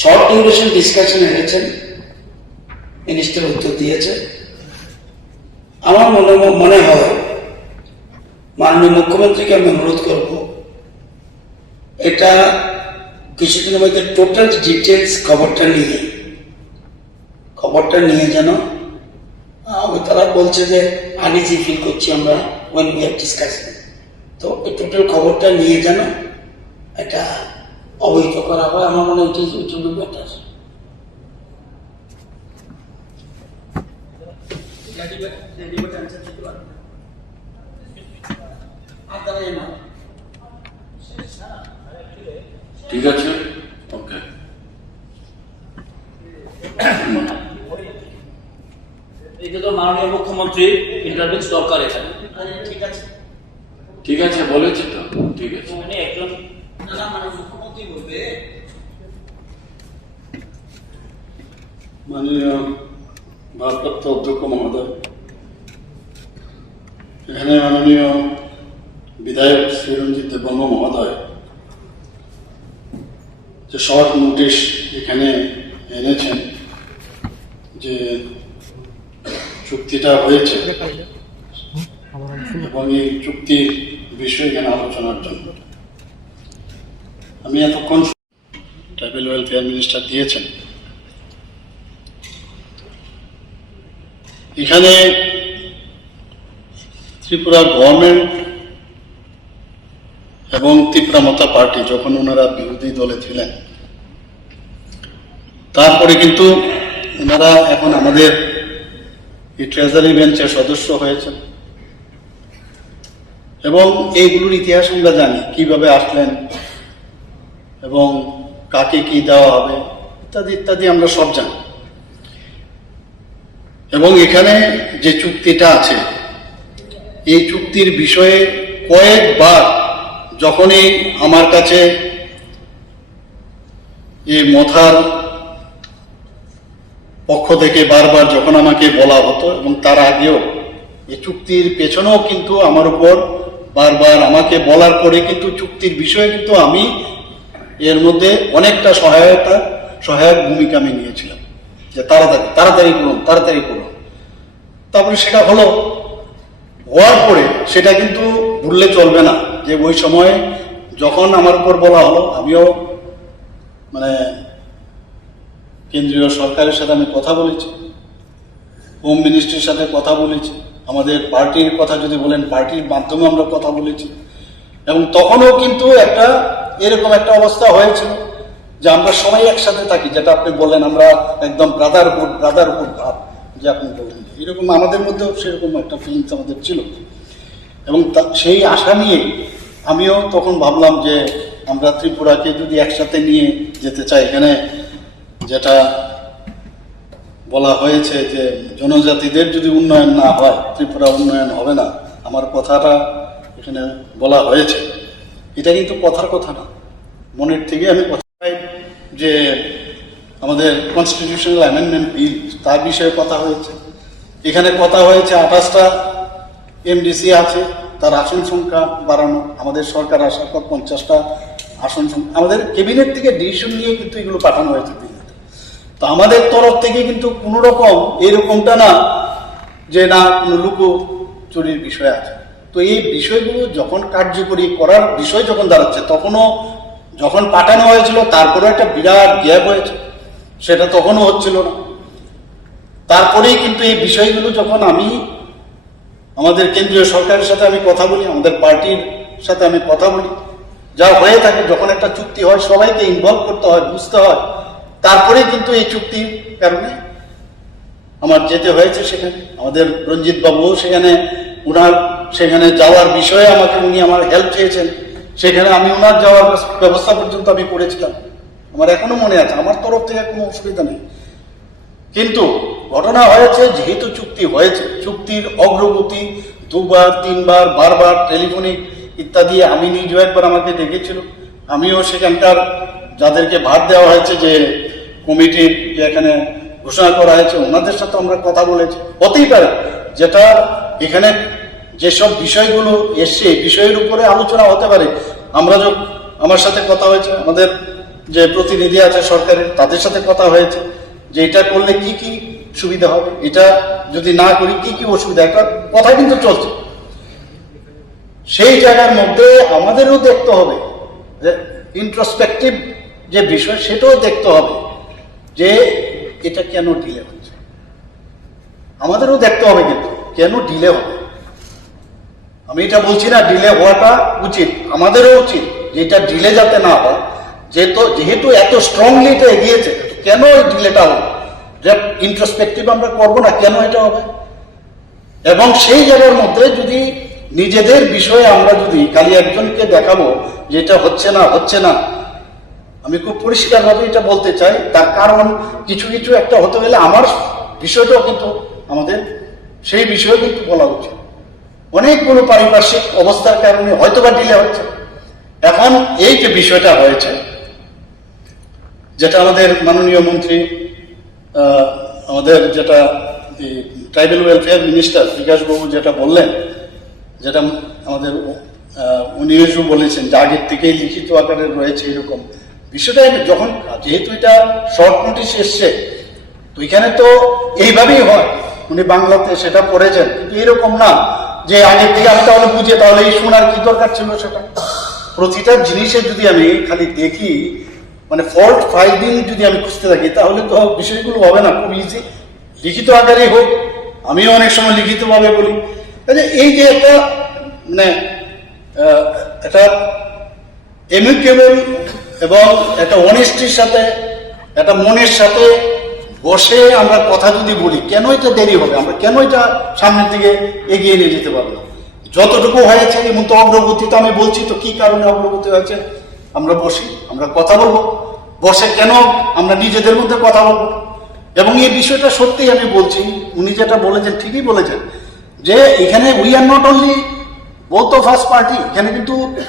শর্ট ডিউরেশন ডিসকাশন এনেছেন, মিনিস্টার উত্তর দিয়েছে। আমার মনে হয় মাননীয় মুখ্যমন্ত্রীকে আমি অনুরোধ করব, এটা কিছুদিনের মধ্যে টোটাল ডিটেলস খবরটা নিয়ে যেন তারা বলছে যে আনইজি ফিল করছি আমরা ওয়েন উই আর ডিসকাসিং, তো এই টোটাল খবরটা নিয়ে যেন এটা অবহিত করা হয়। আমার মনে হয় ইট উইল বি বেটার। ঠিক আছে, ওকে। এটা তো মাননীয় মুখ্যমন্ত্রী ইন্টারভিউ দরকার এখানে। ঠিক আছে বলেছে তো, ঠিক আছে। মানে একজন মুখ্যমন্ত্রী বলবে। মাননীয় ভারপ্রাপ্ত অধ্যক্ষ মহোদয়, এখানে মাননীয় বিধায়ক শ্রী রঞ্জিত দেববর্মা মহোদয় যে শর্ট নোটিশ এখানে এনেছেন, যে চুক্তিটা হয়েছে এবং এই চুক্তির বিষয়ে এখানে আলোচনার জন্য আমি এতক্ষণ ট্রাইবাল ওয়েলফেয়ার মিনিস্টার দিয়েছেন। এখানে ত্রিপুরার গভর্নমেন্ট এবং ত্রিপুরা মতা পার্টি যখন ওনারা বিরোধী দলে ছিলেন, তারপরে কিন্তু ওনারা এখন আমাদের এই ট্রেজারি বেঞ্চের সদস্য হয়েছেন এবং এইগুলোর ইতিহাস আমরা জানি, কিভাবে আসলেন এবং কাকে কি দেওয়া হবে ইত্যাদি ইত্যাদি আমরা সব জানি। এবং এখানে যে চুক্তিটা আছে এই চুক্তির বিষয়ে কয়েকবার যখনই আমার কাছে এই মথার পক্ষ থেকে বারবার যখন আমাকে বলা হতো, এবং তার আগেও এই চুক্তির পেছনেও কিন্তু আমার উপর বারবার আমাকে বলার পরে কিন্তু চুক্তির বিষয়ে কিন্তু আমি এর মধ্যে অনেকটা সহায়ক ভূমিকা আমি নিয়েছিলাম, যে তাড়াতাড়ি করুন। তারপরে সেটা হওয়ার পরে সেটা কিন্তু ভুললে চলবে না যে ওই সময় যখন আমার উপর বলা হলো, আমিও কেন্দ্রীয় সরকারের সাথে আমি কথা বলেছি, হোম মিনিস্ট্রির সাথে কথা বলেছি, আমাদের পার্টির কথা যদি বলেন পার্টির মাধ্যমে আমরা কথা বলেছি, এবং তখনও কিন্তু এরকম একটা অবস্থা হয়েছিল যে আমরা সবাই একসাথে থাকি, যেটা আপনি বললেন আমরা একদম ব্রাদারহুড ভাব, যে আপনি বললেন এরকম আমাদের মধ্যেও সেরকম একটা ফিলিংস আমাদের ছিল। এবং সেই আশা নিয়ে আমিও তখন ভাবলাম যে আমরা ত্রিপুরাকে যদি একসাথে নিয়ে যেতে চাই, এখানে যেটা বলা হয়েছে যে জনজাতিদের যদি উন্নয়ন না হয় ত্রিপুরা উন্নয়ন হবে না, আমার কথাটা এখানে বলা হয়েছে, এটা কিন্তু কথার কথা না, মনের থেকে আমি কথা চাই। যে আমাদের কনস্টিটিউশনাল অ্যামেন্ডমেন্ট বিল, তার বিষয়ে কথা হয়েছে, এখানে কথা হয়েছে 28টা এমডিসি আছে, তার আসন সংখ্যা বাড়ানো, আমাদের সরকার আসার পর 50টা আসন সংখ্যা, আমাদের ক্যাবিনেট থেকে ডিসিশন নিয়ে কিন্তু এগুলো পাঠানো হয়েছে দিল্লিতে। তো আমাদের তরফ থেকে কিন্তু কোনো রকম এরকমটা না যে না কোনো লুকোচুরির বিষয় আছে। তো এই বিষয়গুলো যখন কার্যকরী করার বিষয় যখন দাঁড়াচ্ছে, তখনও যখন পাঠানো হয়েছিল তারপরেও একটা বিরাট গ্যাপ হয়েছে, সেটা তখনও হচ্ছিল না। তারপরেই কিন্তু এই বিষয়গুলো যখন আমি আমাদের কেন্দ্রীয় সরকারের সাথে আমি কথা বলি, আমাদের পার্টির সাথে আমি কথা বলি, যা হয়ে থাকে যখন একটা চুক্তি হয় সবাইকে ইনভলভ করতে হয়, বুঝতে হয়, তারপরেই কিন্তু এই চুক্তির কারণে আমার যেতে হয়েছে সেখানে। আমাদের রঞ্জিত বাবুও সেখানে যাওয়ার বিষয়ে উনি আমার হেল্প চেয়েছেন, সেখানে আমি ওনার যাওয়ার ব্যবস্থা পর্যন্ত আমি করেছিলাম, আমার এখনো মনে আছে, আমার তরফ থেকে কোনো অসুবিধা নেই। কিন্তু ঘটনা হয়েছে, যেহেতু চুক্তি হয়েছে, চুক্তির অগ্রগতি 2বার 3বার বারবার টেলিফোনিক ইত্যাদি, আমি নিজেও একবার আমাকে ডেকেছিল, আমিও সেখানকার যাদেরকে ভার দেওয়া হয়েছে যে কমিটির যে এখানে ঘোষণা করা হয়েছে ওনাদের সাথে আমরা কথা বলেছি। হতেই পারে যেটা এখানে যেসব বিষয়গুলো এসছে এই বিষয়ের উপরে আলোচনা হতে পারে। আমার সাথে কথা হয়েছে, আমাদের যে প্রতিনিধি আছে সরকারের তাদের সাথে কথা হয়েছে যে এটা করলে কি কি সুবিধা হবে, এটা যদি না করি কি কি অসুবিধা, একটা কথা কিন্তু চলছে। সেই জায়গার মধ্যে আমাদেরও দেখতে হবে যে ইন্ট্রোস্পেক্টিভ যে বিষয় সেটাও দেখতে হবে যে এটা কেন ডিলে হচ্ছে, আমাদেরও দেখতে হবে কিন্তু কেন ডিলে হবে। আমি এটা বলছি না ডিলে হওয়াটা উচিত, আমাদেরও উচিত যে এটা ডিলে যাতে না হয়, যেহেতু এত স্ট্রংলি এটা এগিয়েছে, কেন এই ডিলেটা হবে, যে ইন্ট্রোস্পেক্টিভ আমরা করবো না, কেন এটা হবে। এবং সেই জায়গার মধ্যে যদি নিজেদের বিষয়ে আমরা যদি খালি একজনকে দেখাবো যে এটা হচ্ছে না, আমি খুব পরিষ্কারভাবে এটা বলতে চাই, তার কারণ কিছু একটা হতে গেলে আমার বিষয়টাও কিন্তু আমাদের সেই বিষয়ে কিন্তু বলা উচিত। অনেকগুলো পারিপার্শ্বিক অবস্থার কারণে হয়তোবা ডিলে হচ্ছে। এখন এই যে বিষয়টা হয়েছে, যেটা আমাদের মাননীয় মন্ত্রী, আমাদের যেটা ট্রাইবাল ওয়েলফেয়ার মিনিস্টার বিকাশ বাবু যেটা বললেন, যেটা আমাদের উনিও বলেছেন যে আগের থেকেই লিখিত আকারে রয়েছে এরকম বিষয়টা, যখন যেহেতু এটা শর্ট নোটিশ এসছে, তো এখানে তো এইভাবেই হয়, উনি বাংলাতে সেটা পড়েছেন, কিন্তু এরকম না যে আগের থেকে আমি তাহলে বুঝে তাহলে এই শোনার কি দরকার ছিল। সেটা প্রতিটা জিনিসে যদি আমি খালি দেখি, ফল্ট ফাইন্ডিং যদি আমি খুঁজতে থাকি, তাহলে তো বিষয়গুলো হবে না। খুব ইজি লিখিত আকারে হোক, আমিও অনেক সময় লিখিতভাবে বলি। এই যে একটা এমিকেবল এবং একটা অনেস্টির সাথে, একটা মনের সাথে বসে আমরা কথা যদি বলি, কেন এটা দেরি হবে, আমরা কেন এটা সামনের দিকে এগিয়ে নিয়ে যেতে পারবো না। যতটুকু হয়েছে এমন তো অগ্রগতি, তো আমি বলছি তো কি কারণে অগ্রগতি হয়েছে, আমরা বসি, আমরা কথা বলবো, বসে কেন আমরা নিজেদের মধ্যে কথা বলবো। এবং এই বিষয়টা সত্যিই আমি বলছি, উনি যেটা বলেছেন ঠিকই বলেছেন, যে এখানে we are not only both of us party,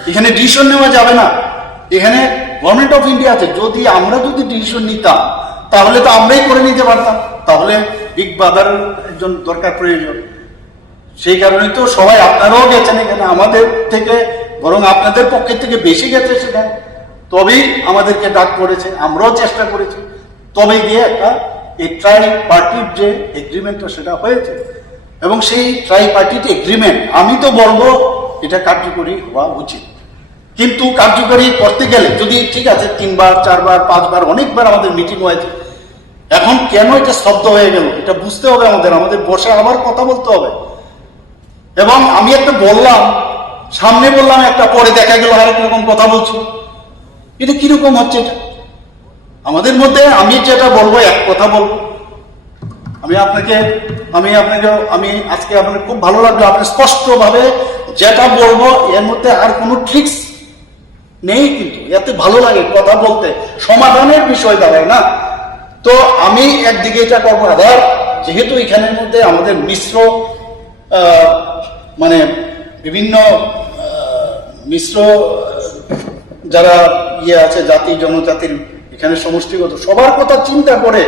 এখানে ডিসিশন নেওয়া যাবে না। এখানে গভর্নমেন্ট অফ ইন্ডিয়া আছে, আমরা যদি ডিসিশন নিতাম তাহলে তো আমরাই করে নিতে পারতাম, তাহলে বিগ ব্রাদার একজন দরকার প্রয়োজন। সেই কারণে তো সবাই, আপনারাও গেছেন এখানে, আমাদের থেকে বরং আপনাদের পক্ষের থেকে বেশি গেছে সেখানে, তবেই আমাদেরকে ডাক করেছে, আমরাও চেষ্টা করেছি, তবে গিয়ে একটা এই ট্রাই পার্টির যে এগ্রিমেন্টটা সেটা হয়েছে। এবং সেই ট্রাই পার্টির এগ্রিমেন্ট আমি তো বলবো এটা কার্যকরী হওয়া উচিত। কিন্তু কার্যকরী করতে গেলে যদি ঠিক আছে 3 বার 4 বার 5 বার অনেকবার আমাদের মিটিং হয়েছে, এখন কেন এটা স্তব্ধ হয়ে গেল এটা বুঝতে হবে আমাদের বসে আবার কথা বলতে হবে। এবং আমি একটা বললাম, সামনে বললাম একটা, পরে দেখা গেল আরেক রকম কথা বলছি, এটা কিরকম হচ্ছে? এটা আমাদের মধ্যে আমি যেটা বলবো এক কথা বলবো। আমি আজকে আপনার খুব ভালো লাগলো, আপনি স্পষ্টভাবে যেটা বলবো এর মধ্যে আর কোনো ট্রিক্স নেই, কিন্তু এতে ভালো লাগে কথা বলতে, সমাধানের বিষয় দাঁড়ায় না। তো আমি একদিকে এটা করবো, আবার যেহেতু এখানের মধ্যে আমাদের মিশ্র মানে বিভিন্ন মিশ্র যারা আছে জাতি জনজাতির এখানে সমষ্টিগত সবার কথা চিন্তা করে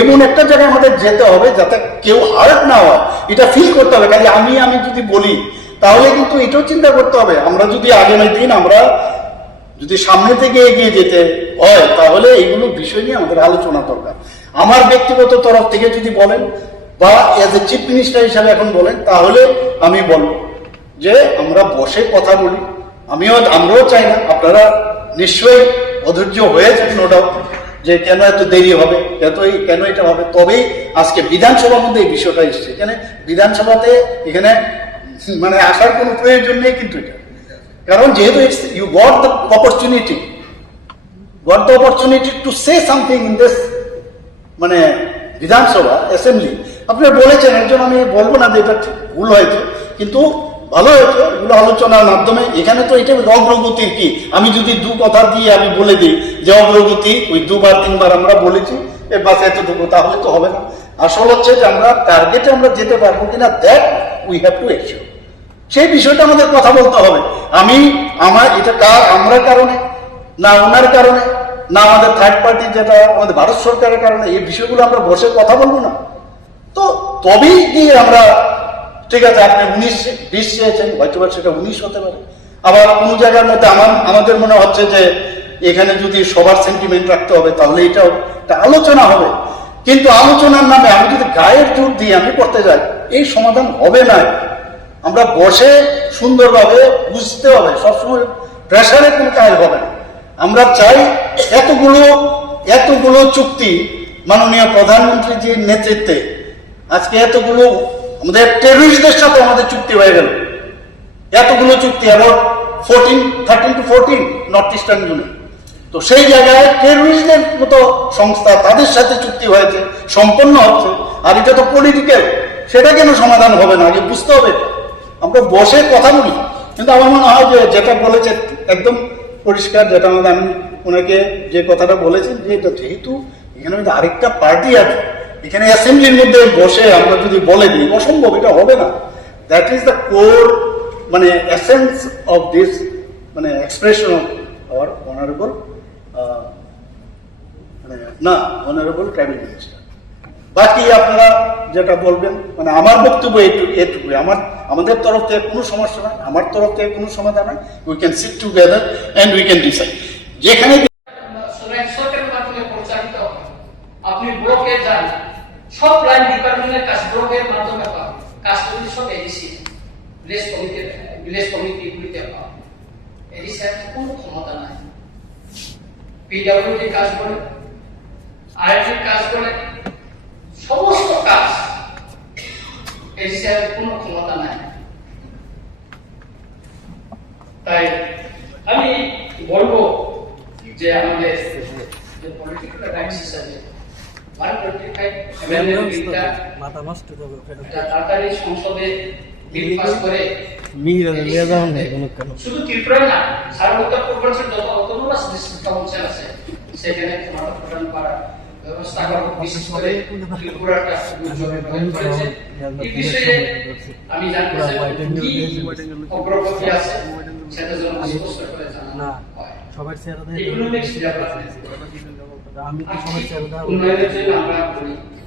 এমন একটা জায়গায় আমাদের যেতে হবে যাতে কেউ হার্ট না হয়, এটা ফিল করতে হবে। খালি আমি যদি বলি তাহলে কিন্তু এটাও চিন্তা করতে হবে, আমরা যদি আগামী দিন আমরা যদি সামনে থেকে এগিয়ে যেতে হয় তাহলে এইগুলো বিষয় নিয়ে আমাদের আলোচনা দরকার। আমার ব্যক্তিগত তরফ থেকে যদি বলেন বা এজ এ চিফ মিনিস্টার হিসাবে এখন বলেন, তাহলে আমি বলবো যে আমরা বসে কথা বলি। আমরাও চাই না, আপনারা নিশ্চয়ই অধৈর্য হয়েছেন নো ডাউট, যে কেন এত দেরি হবে, কেন এটা হবে। তবেই আজকে বিধানসভার মধ্যে এই বিষয়টা এসছে। বিধানসভাতে এখানে মানে আসার কোনো প্রয়োজন নেই, কিন্তু এটা কারণ যেহেতু you got the opportunity to say something in this মানে বিধানসভা অ্যাসেম্বলি। আপনারা বলেছেন, একজন, আমি বলবো না যে এটা ভুল হয়েছে, কিন্তু ভালো হয়েছে এগুলো আলোচনার মাধ্যমে। এখানে তো এটা অগ্রগতির কি, আমি যদি দু কথা দিয়ে আমি বলে দিই যে অগ্রগতি ওই 2 বার 3 বার আমরা বলেছি এর বাস এতটুকু, তাহলে তো হবে না। আসল হচ্ছে যে আমরা টার্গেটে আমরা যেতে পারবো কিনা, that we have to ensure. সেই বিষয়টা আমাদের কথা বলতে হবে। আমরা কারণে না, ওনার কারণে না, আমাদের থার্ড পার্টি যেটা আমাদের ভারত সরকারের কারণে, এই বিষয়গুলো আমরা বসে কথা বলবো না, তো তবেই গিয়ে আমরা ঠিক আছে। আপনি 19-20 চেয়েছেন, হয়তো সেটা 19 হতে পারে। আবার কোন জায়গার মধ্যে আমাদের মনে হচ্ছে যে এখানে যদি সবার সেন্টিমেন্ট রাখতে হবে তাহলে এটাও একটা আলোচনা হবে। কিন্তু আলোচনার নামে আমি যদি গায়ের জোর দিয়ে আমি করতে যাই, এই সমাধান হবে না। আমরা বসে সুন্দরভাবে বুঝতে হবে, সবসময় প্রেশারে কোনো কাজ হবে না। আমরা চাই এতগুলো চুক্তি মাননীয় প্রধানমন্ত্রীজির নেতৃত্বে আজকে এতগুলো আমাদের টেররিস্টদের সাথে আমাদের চুক্তি হয়ে গেল, এতগুলো চুক্তি, আবার 13 to 14 নর্থ ইস্টার্ন জোনে। তো সেই জায়গায় টেররিস্টদের মতো সংস্থা, তাদের সাথে চুক্তি হয়েছে, সম্পন্ন হচ্ছে, আর এটা তো পলিটিক্যাল, সেটা কেন সমাধান হবে না? আগে বুঝতে হবে। আমরা বসে কথা বলি। কিন্তু আমার মনে হয় যে যেটা বলেছে একদম পরিষ্কার, যেটা আমি ওনাকে যে কথাটা বলেছেন, যে এটা যেহেতু এখানে আরেকটা পার্টি আছে, এখানে অ্যাসেম্বলির মধ্যে বসে আমরা যদি বলে দিই, অসম্ভব, এটা হবে না। দ্যাট ইজ দ্য কোর মানে এসেন্স অফ দিস মানে expression of our honourable honourable cabinet minister. বাকি আপনারা যেটা বলবেন, মানে আমার বক্তব্য এটুকু। আমাদের তরফ থেকে কোনো সমস্যা নাই, আমার তরফ থেকে কোনো সমাধান নাই। We can sit together and we can decide. যেখানে সরকারের মাধ্যমে পরিচালিত হয়, আপনি ব্লকে যান, সব লাইন ডিপার্টমেন্টের কাজ ব্লকের মাধ্যমে পাবেন, কাজ করলে সব এডিসি ভিলেজ কমিটিগুলিতে পাবেন। এডিসির কোনো ক্ষমতা নাই। পিডব্লিউডি কাজ করে, আইটি কাজ করে, সমস্ত কাজ এডিসির কোনো ক্ষমতা নাই। তাই আমি বলবো যে আমাদের যে পলিটিক্যাল রাইটস হিসাবে 125 অ্যামেন্ডমেন্ট বিলটা তাড়াতাড়ি সংসদে বিল পাস করে শুধু ত্রিপুরায় না, সারা উত্তর পূর্বাঞ্চল যত অটোনোমাস ডিস্ট্রিক্ট কাউন্সিল আছে সেখানে ক্ষমতা প্রদান করা ব্যবস্থা করব, বিশেষ করে ত্রিপুরাটা উজ্জ্বল করেছে। এই বিষয়ে আমি জানতে চাই কি অগ্রগতি আছে সেটা যেন স্পষ্ট করে জানানো হয়। ইকোনমিক্স ডেভেলপমেন্ট উন্নয়নের জন্য আমরা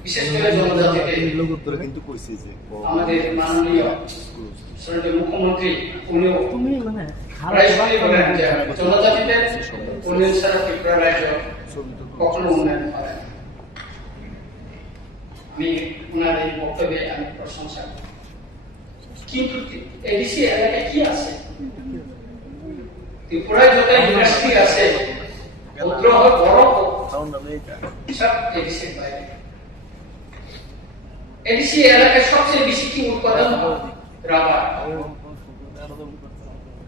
বিশেষ করে জনজাতিকে আমাদের মাননীয় শ্রদ্ধেয় মুখ্যমন্ত্রী উনিও প্রায়শই বলেন যে জনজাতিদের উন্নয়ন ছাড়া ত্রিপুরা রাজ্য কখনো উন্নয়ন হবে না। আমি ওনার এই বক্তব্যে আমি প্রশংসা করি। কিন্তু এডিসি এলাকায় কি আছে? ত্রিপুরায় যত ইন্ডাস্ট্রি আছে বড় সব এডিসির বাইরে। এডিসি এলাকায় সবচেয়ে বেশি কি উৎপাদন হয়? রাবার।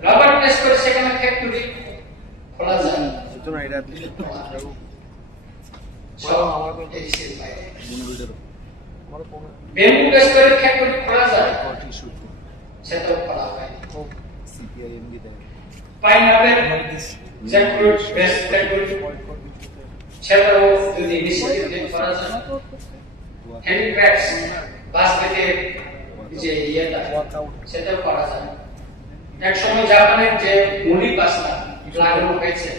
রাবার প্রেস করে সেখানে ফ্যাক্টরি খোলা যায়। সব এডিসির বাইরে। বেম্বু প্রেস করে ফ্যাক্টরি খোলা যায়, সেটাও খোলা হয়। পাইনাপেল জ্যাকফ্রুট প্রেস ফ্যাক্টরি সেটাও যদি ইনিশিয়েটিভ করা যায়। হ্যান্ডিক্রাফটস বাসকেটের যে ইয়েটা সেটাও করা যায়। এক সময় জাপানের যে মুড়ি পাস্তা লাগানো হয়েছে,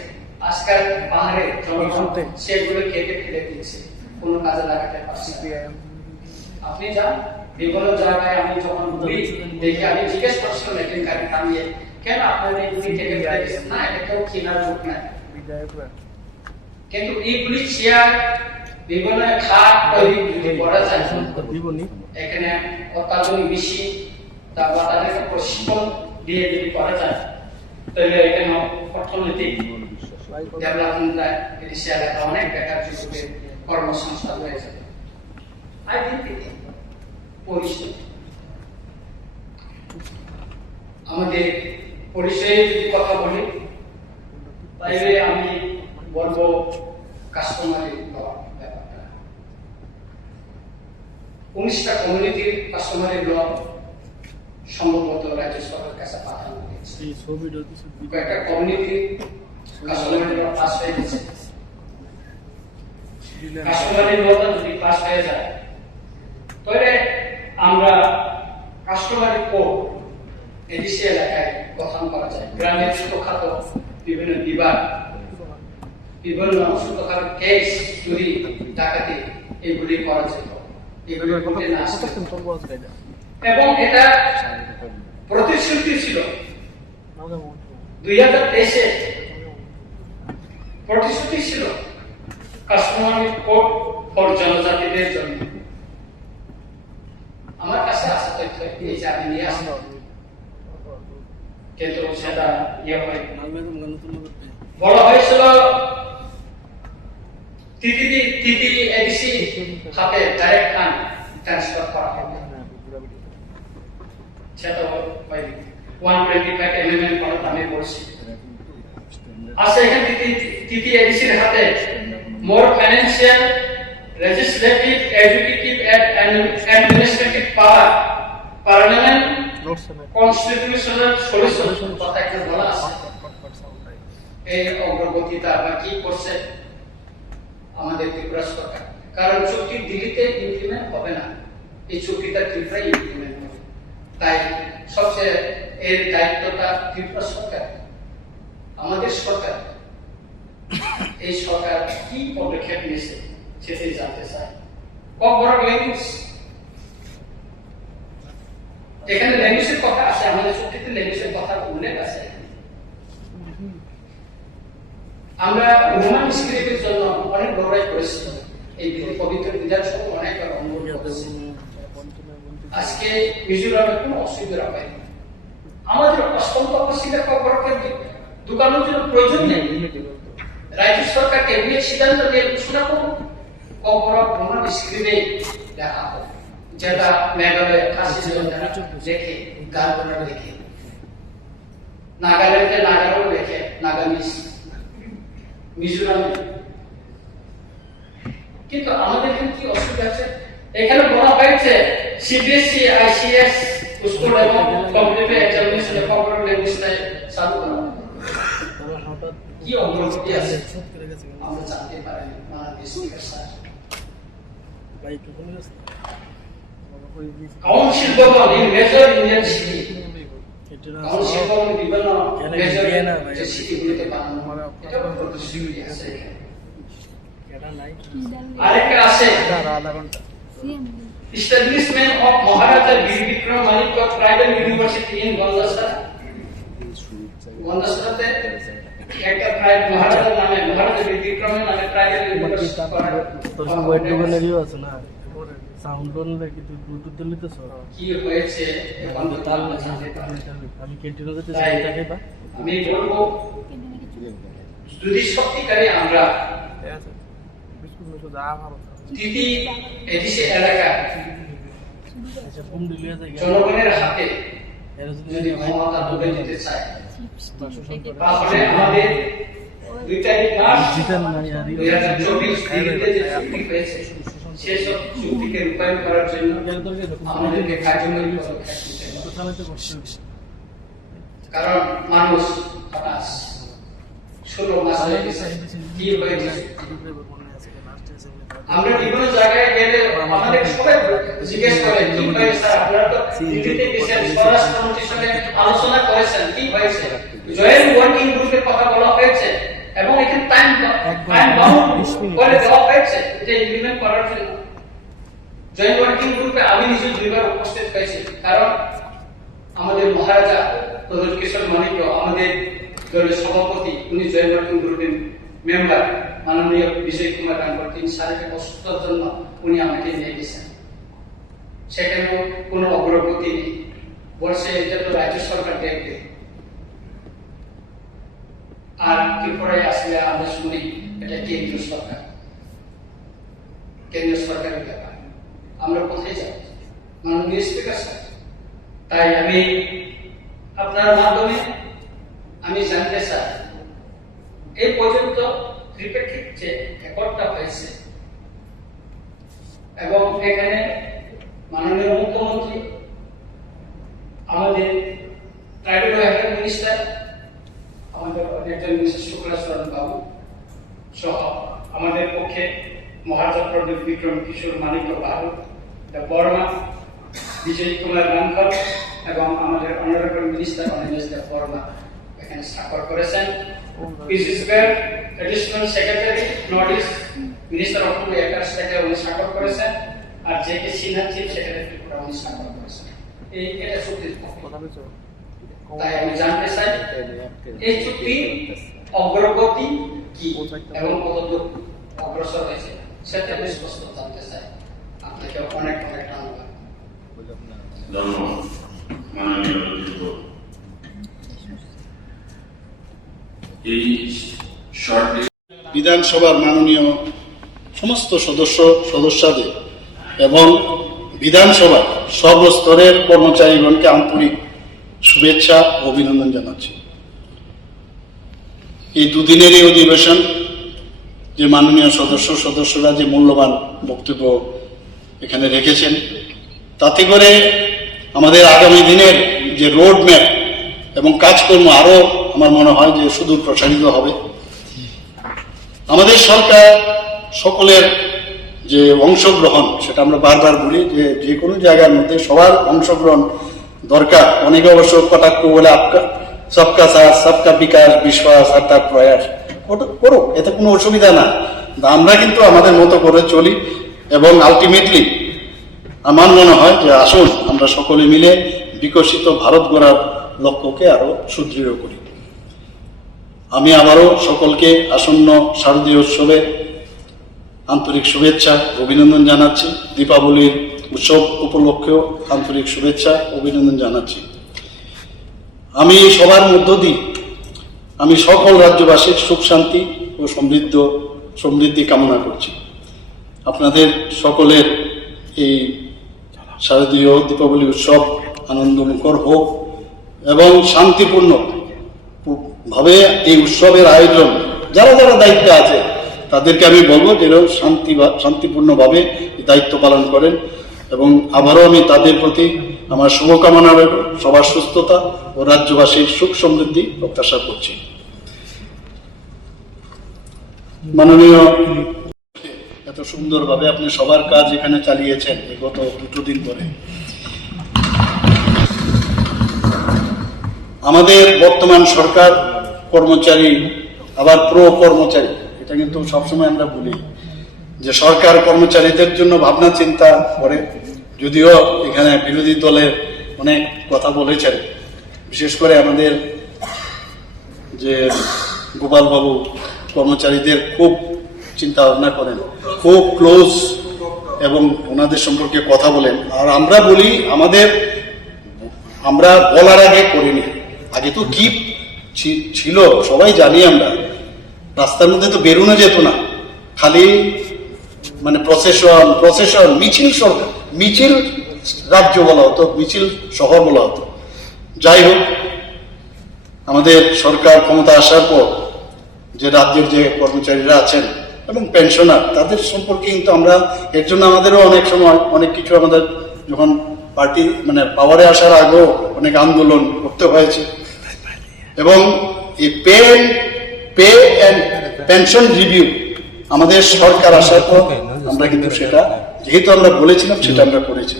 আজকাল পাহাড়ে জনগণ সেগুলো কেটে ফেলে দিচ্ছে, কোনো কাজে লাগাতে পারছে না। আপনি যান বিভিন্ন জায়গায়, আমি যখন ঘুরি দেখি, আমি জিজ্ঞেস করছিলাম একদিন গাড়ি থামিয়ে, কেন আপনাদের এগুলি কেটে ফেলে দিচ্ছেন? না, এটা কেউ কেনার লোক নাই। কিন্তু এইগুলি চেয়ার বিভিন্ন খাট তৈরি যদি করা যায়, এখানে অত্যাধুনিক মেশিন তারপর তাদেরকে প্রশিক্ষণ দিয়ে যদি করা যায়, তাহলে এখানে অর্থনৈতিক ডেভেলপমেন্ট হয়। এডিসি এলাকা অনেক বেকার যুবকের কর্মসংস্থান হয়ে যাবে। পরিস্থিতি আমাদের পরিচয়ে যদি কথা বলি, তাইলে আমি বলবো কাস্টমারি ল ব্যাপারটা। 19টা কমিউনিটির কাস্টমারি ল সম্ভবত রাজ্য সরকারের কাছে পাঠানো হয়েছে। কয়েকটা কমিউনিটির কাস্টমারি ল পাস হয়ে গেছে। কাস্টমারি লটা যদি পাস হয়ে যায়, তাহলে আমরা কাস্টমারি কোড এডিসি এলাকায় গঠন করা যায়। গ্রামের ছোটখাটো বিভিন্ন বিভাগ, বিভিন্ন ছোটখাটো কেস, চুরি ডাকাতি, এগুলি করা যেত, এগুলি ঘটে না আসতো। এবং এটা প্রতিশ্রুতি ছিল 2023-এ প্রতিশ্রুতি ছিল কাস্টমারি কোড ফর জনজাতিদের জন্য। আমার কাছে আছে তথ্য, এই যে আমি নিয়ে আসলাম, কিন্তু সেটা বলা হয়েছিল তিতি এডিসি হাতে ডাইরেক্ট ফান্ড ট্রান্সফার করা হবে, সেটা হয়নি। 125 এমএমএল করা আমি বলছি আছে এখানে তিতি এডিসির হাতে মোর financial, legislative, executive and administrative power, parliament, constitutional solution কথা এখানে বলা আছে। এই অগ্রগতিটা বা কি করছে আমাদের ত্রিপুরা সরকার, কারণ চুক্তি দিল্লিতে ইমপ্লিমেন্ট হবে না, এই চুক্তিটা ত্রিপুরায় ইমপ্লিমেন্ট হবে। তাই সবচেয়ে এর দায়িত্বটা ত্রিপুরা সরকার, আমাদের সরকার। এই সরকার কি পদক্ষেপ নিয়েছে সেটাই জানতে চাই। কবর ল্যাঙ্গুয়েজ, এখানে ল্যাঙ্গুয়েজের কথা আছে, আমাদের চুক্তিতে ল্যাঙ্গুয়েজের কথা উল্লেখ আছে। আমরা রোমান স্ক্রিপ্টের জন্য অনেক লড়াই করেছি, এই পবিত্র বিধানসভা অনেকবার অনুরোধ করেছি। আজকে মিজোরামে কোনো অসুবিধা হয়নি। আমাদের অষ্টম তপশিলে কবরকে ঢুকানোর জন্য প্রয়োজন নেই। রাজ্য সরকার ক্যাবিনেট সিদ্ধান্ত নিয়ে ঘোষণা করুন, কবর রোমান স্ক্রিপ্টে দেখা হবে, যেটা মেঘালয় কাশি রেখে গানগুলো রেখে, নাগাল্যান্ডে নাগারও রেখে, নাগামিজ, মিজোরামে। কিন্তু আমাদের এখানে কি অসুবিধা আছে? এখানে বলা হয়েছে সিবিএসই, আইসিএস স্কুল এবং কম্পিটিটিভ এক্সামিনেশনে কম্পিউটার ল্যাঙ্গুয়েজ চালু করা। কি অগ্রগতি আছে আমরা জানতে পারি মাননীয় স্পিকার স্যার। কাউন্সিল ভবন in major Indian city, council ভবন বিভিন্ন মেজর যে সিটিগুলোতে বানানো এটা প্রতিশ্রুতি আছে। আরেকটা আছে establishment of Maharaja Bir Bikram Manikya Tribal University in Gondasara. গন্ধাসরাতে একটা ট্রাইব মহারাজার নামে মহারাজা বীর বিক্রমের নামে ট্রাইবাল ইউনিভার্সিটি আছে না সাউন্ড অনলে কিন্তু ব্লুটুথ দিলে তো কি হয়েছে আমি ক্যান্টিনে যেতে চাই এটাকে বা আমি বলবো যদি সত্যিকারে আমরা তিতি এডিসি এলাকা জনগণের হাতে যদি ক্ষমতা তুলে দিতে চায় তাহলে আমাদের 2 তারিখ মার্চ 2024 তারিখে যে চুক্তি হয়েছে সেসব চুক্তিকে রূপায়ণ করার জন্য আমাদেরকে কার্যকরী পদক্ষেপ নিতে হবে। কারণ মানুষ হতাশ, 16 মাস হয়ে গেছে, কি হয়েছে আমরা বিভিন্ন জায়গায় গেলে আমাদের সবাই জিজ্ঞেস করে কি হয়েছে স্যার, আপনারা তো দিল্লিতে গেছেন, স্বরাষ্ট্র মন্ত্রীর সঙ্গে আলোচনা করেছেন, কি হয়েছে? জয়েন্ট ওয়ার্কিং গ্রুপের কথা বলা হয়েছে এবং এখানে টাইম বাউন্ড করে দেওয়া হয়েছে যে ইমপ্লিমেন্ট করার জন্য। জয়েন্ট ওয়ার্কিং গ্রুপে আমি নিজে 2 বার উপস্থিত হয়েছি, কারণ আমাদের মহারাজা প্রদ্যোৎ কিশোর মানিক্য আমাদের দলের সভাপতি, উনি জয়েন্ট ওয়ার্কিং গ্রুপের মেম্বার মাননীয় বিজয় কুমার গাঙ্গুলি, তিনি শারীরিক অসুস্থতার জন্য উনি আমাকে নিয়ে গেছেন। সেখানেও কোনো অগ্রগতি নেই, বলছে এটা তো রাজ্য সরকার দেখবে। আর ত্রিপুরায় আসলে আমরা শুনি এটা কেন্দ্রীয় সরকার, কেন্দ্রীয় সরকারের ব্যাপার, আমরা কোথায় যাব মাননীয় স্পিকার স্যার? তাই আমি আপনার মাধ্যমে আমি জানতে চাই এই পর্যন্ত ত্রিপাক্ষিক যে একটটা হয়েছে এবং এখানে মাননীয় মুখ্যমন্ত্রী, আমাদের ট্রাইবাল ওয়েলফেয়ার মিনিস্টার, আমাদের অনেকজন মিনিস্টার শুক্লাচরণ বাবু সহ আমাদের পক্ষে মহারাজা প্রদ্যোৎ বিক্রম কিশোর মানিক্য বর্মা, বিজয় কুমার গাঙ্গুলি এবং আমাদের অনারেবল মিনিস্টার অনিমেষ দেব বর্মা এখানে স্বাক্ষর করেছেন। পিসিসির additional secretary north east minister of food affairs থেকে উনি স্বাক্ষর করেছেন, আর J K Sinha chief secretary Tripura উনি স্বাক্ষর করেছেন। এটা চুক্তির তাই আমি জানতে চাই এই চুক্তি অগ্রগতি কি এবং কতদূর অগ্রসর হয়েছে সেটা আমি স্পষ্ট জানতে চাই। আপনাকে অনেক অনেক ধন্যবাদ। ধন্যবাদ মাননীয় অধ্যক্ষ। এই শর্ট বিধানসভার মাননীয় সমস্ত সদস্যদের এবং বিধানসভার সর্বস্তরের কর্মচারীগণকে আন্তরিক শুভেচ্ছা ও অভিনন্দন জানাচ্ছি। এই 2 দিনের এই অধিবেশন যে মাননীয় সদস্যরা যে মূল্যবান বক্তব্য এখানে রেখেছেন, তাতে করে আমাদের আগামী দিনের যে রোড ম্যাপ এবং কাজকর্ম আরো আমার মনে হয় যে সুদূর প্রসারিত হবে। আমাদের সরকার সকলের যে অংশগ্রহণ, সেটা আমরা বারবার বলি যে কোনো জায়গার মধ্যে সবার অংশগ্রহণ দরকার। অনেকে অবশ্য কটাক্ষ বলে সবকা সাথ সবকা বিকাশ বিশ্বাস আর তার প্রয়াস করো, এতে কোনো অসুবিধা না। আমরা কিন্তু আমাদের মতো করে চলি এবং আলটিমেটলি আমার মনে হয় যে আসুন আমরা সকলে মিলে বিকশিত ভারত গড়ার লক্ষ্যকে আরো সুদৃঢ় করি। আমি আবারও সকলকে আসন্ন শারদীয় উৎসবে আন্তরিক শুভেচ্ছা অভিনন্দন জানাচ্ছি। দীপাবলির উৎসব উপলক্ষেও আন্তরিক শুভেচ্ছা অভিনন্দন জানাচ্ছি। আমি সবার মধ্য দিয়ে আমি সকল রাজ্যবাসীর সুখ শান্তি ও সমৃদ্ধি কামনা করছি। আপনাদের সকলের এই শারদীয় দীপাবলি উৎসব আনন্দমুখর হোক এবং শান্তিপূর্ণ ভাবে এই উৎসবের আয়োজন যারা যারা দায়িত্ব আছে তাদেরকে আমি বলবো যে শান্তিপূর্ণভাবে দায়িত্ব পালন করেন এবং আবারও আমি তাদের প্রতি আমার শুভকামনা রইল। সবার সুস্থতা ও রাজ্যবাসীর সুখ সমৃদ্ধি প্রত্যাশা করছি। মাননীয় এত সুন্দরভাবে আপনি সবার কাজ এখানে চালিয়েছেন গত 2 দিন ধরে। আমাদের বর্তমান সরকার কর্মচারী আবার প্রো কর্মচারী, এটা কিন্তু সবসময় আমরা বলি যে সরকার কর্মচারীদের জন্য ভাবনা চিন্তা করে, যদিও এখানে বিরোধী দলের অনেক কথা বলেছেন, বিশেষ করে আমাদের যে গোপাল বাবু কর্মচারীদের খুব চিন্তা ভাবনা করেন, খুব ক্লোজ এবং ওনাদের সম্পর্কে কথা বলেন। আর আমরা বলি আমরা বলার আগে করিনি, আগে তো কি ছিল সবাই জানি। আমরা রাস্তার মধ্যে তো বেরোনো যেত না, খালি মানে প্রসেশন মিছিল রাজ্য বলা হতো, মিছিল শহর বলা হতো। যাই হোক, আমাদের সরকার ক্ষমতা আসার পর যে রাজ্যের যে কর্মচারীরা আছেন এবং পেনশনার, তাদের সম্পর্কে কিন্তু আমরা এর জন্য আমাদেরও অনেক সময় অনেক কিছু আমাদের যখন পার্টি মানে পাওয়ারে আসার আগেও অনেক আন্দোলন করতে হয়েছে। এবং এই পে অ্যান্ড পেনশন রিভিউ আমাদের সরকার আসার পর আমরা কিন্তু সেটা যেহেতু আমরা বলেছিলাম সেটা আমরা করেছি।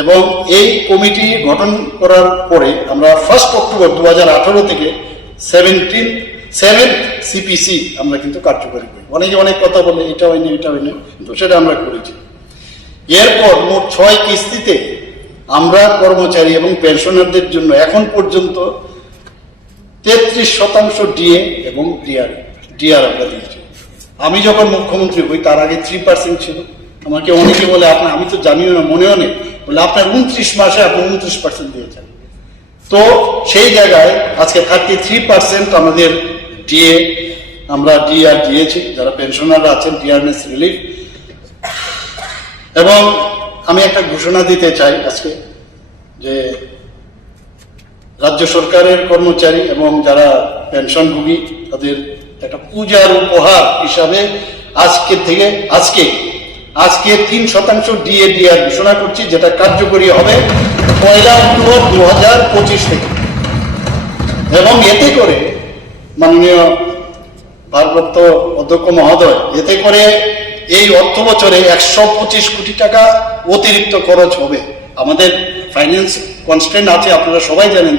এবং এই কমিটি গঠন করার পরে আমরা 1 অক্টোবর 2018 থেকে 7th CPC আমরা কিন্তু কার্যকরী করি। অনেকে অনেক কথা বলে এটা হয়নি কিন্তু সেটা আমরা করেছি। এরপর মোট 6 কিস্তিতে আমরা কর্মচারী এবং পেনশনারদের জন্য এখন পর্যন্ত 33% ডিএ এবং ডিআর আমরা দিয়েছি। আমি যখন মুখ্যমন্ত্রী হই তার আগে 3% ছিল। আমাকে অনেকে বলে আমি তো জানিও না, মনেও নেই, বলে আপনার 29 মাসে আপনি 29% দিয়েছেন। তো সেই জায়গায় আজকে 33% আমাদের আমরা ডিআর দিয়েছি, যারা পেনশনাররা আছেন ডিআরনেস রিলিফ। এবং আমি একটা ঘোষণা দিতে চাই আজকে যে রাজ্য সরকারের কর্মচারী এবং যারা পেনশনভোগী তাদের একটা পূজার উপহার হিসাবে আজকে 3% ডিআর ঘোষণা করছি, যেটা কার্যকরী হবে 1 অক্টোবর 2025 থেকে। এবং এতে করে মাননীয় ভারপ্রাপ্ত অধ্যক্ষ মহোদয়, এতে করে এই অর্থ বছরে 125 কোটি টাকা অতিরিক্ত খরচ হবে। আমাদের ফাইন্যান্স কনস্ট্যান্ট আছে, আপনারা সবাই জানেন।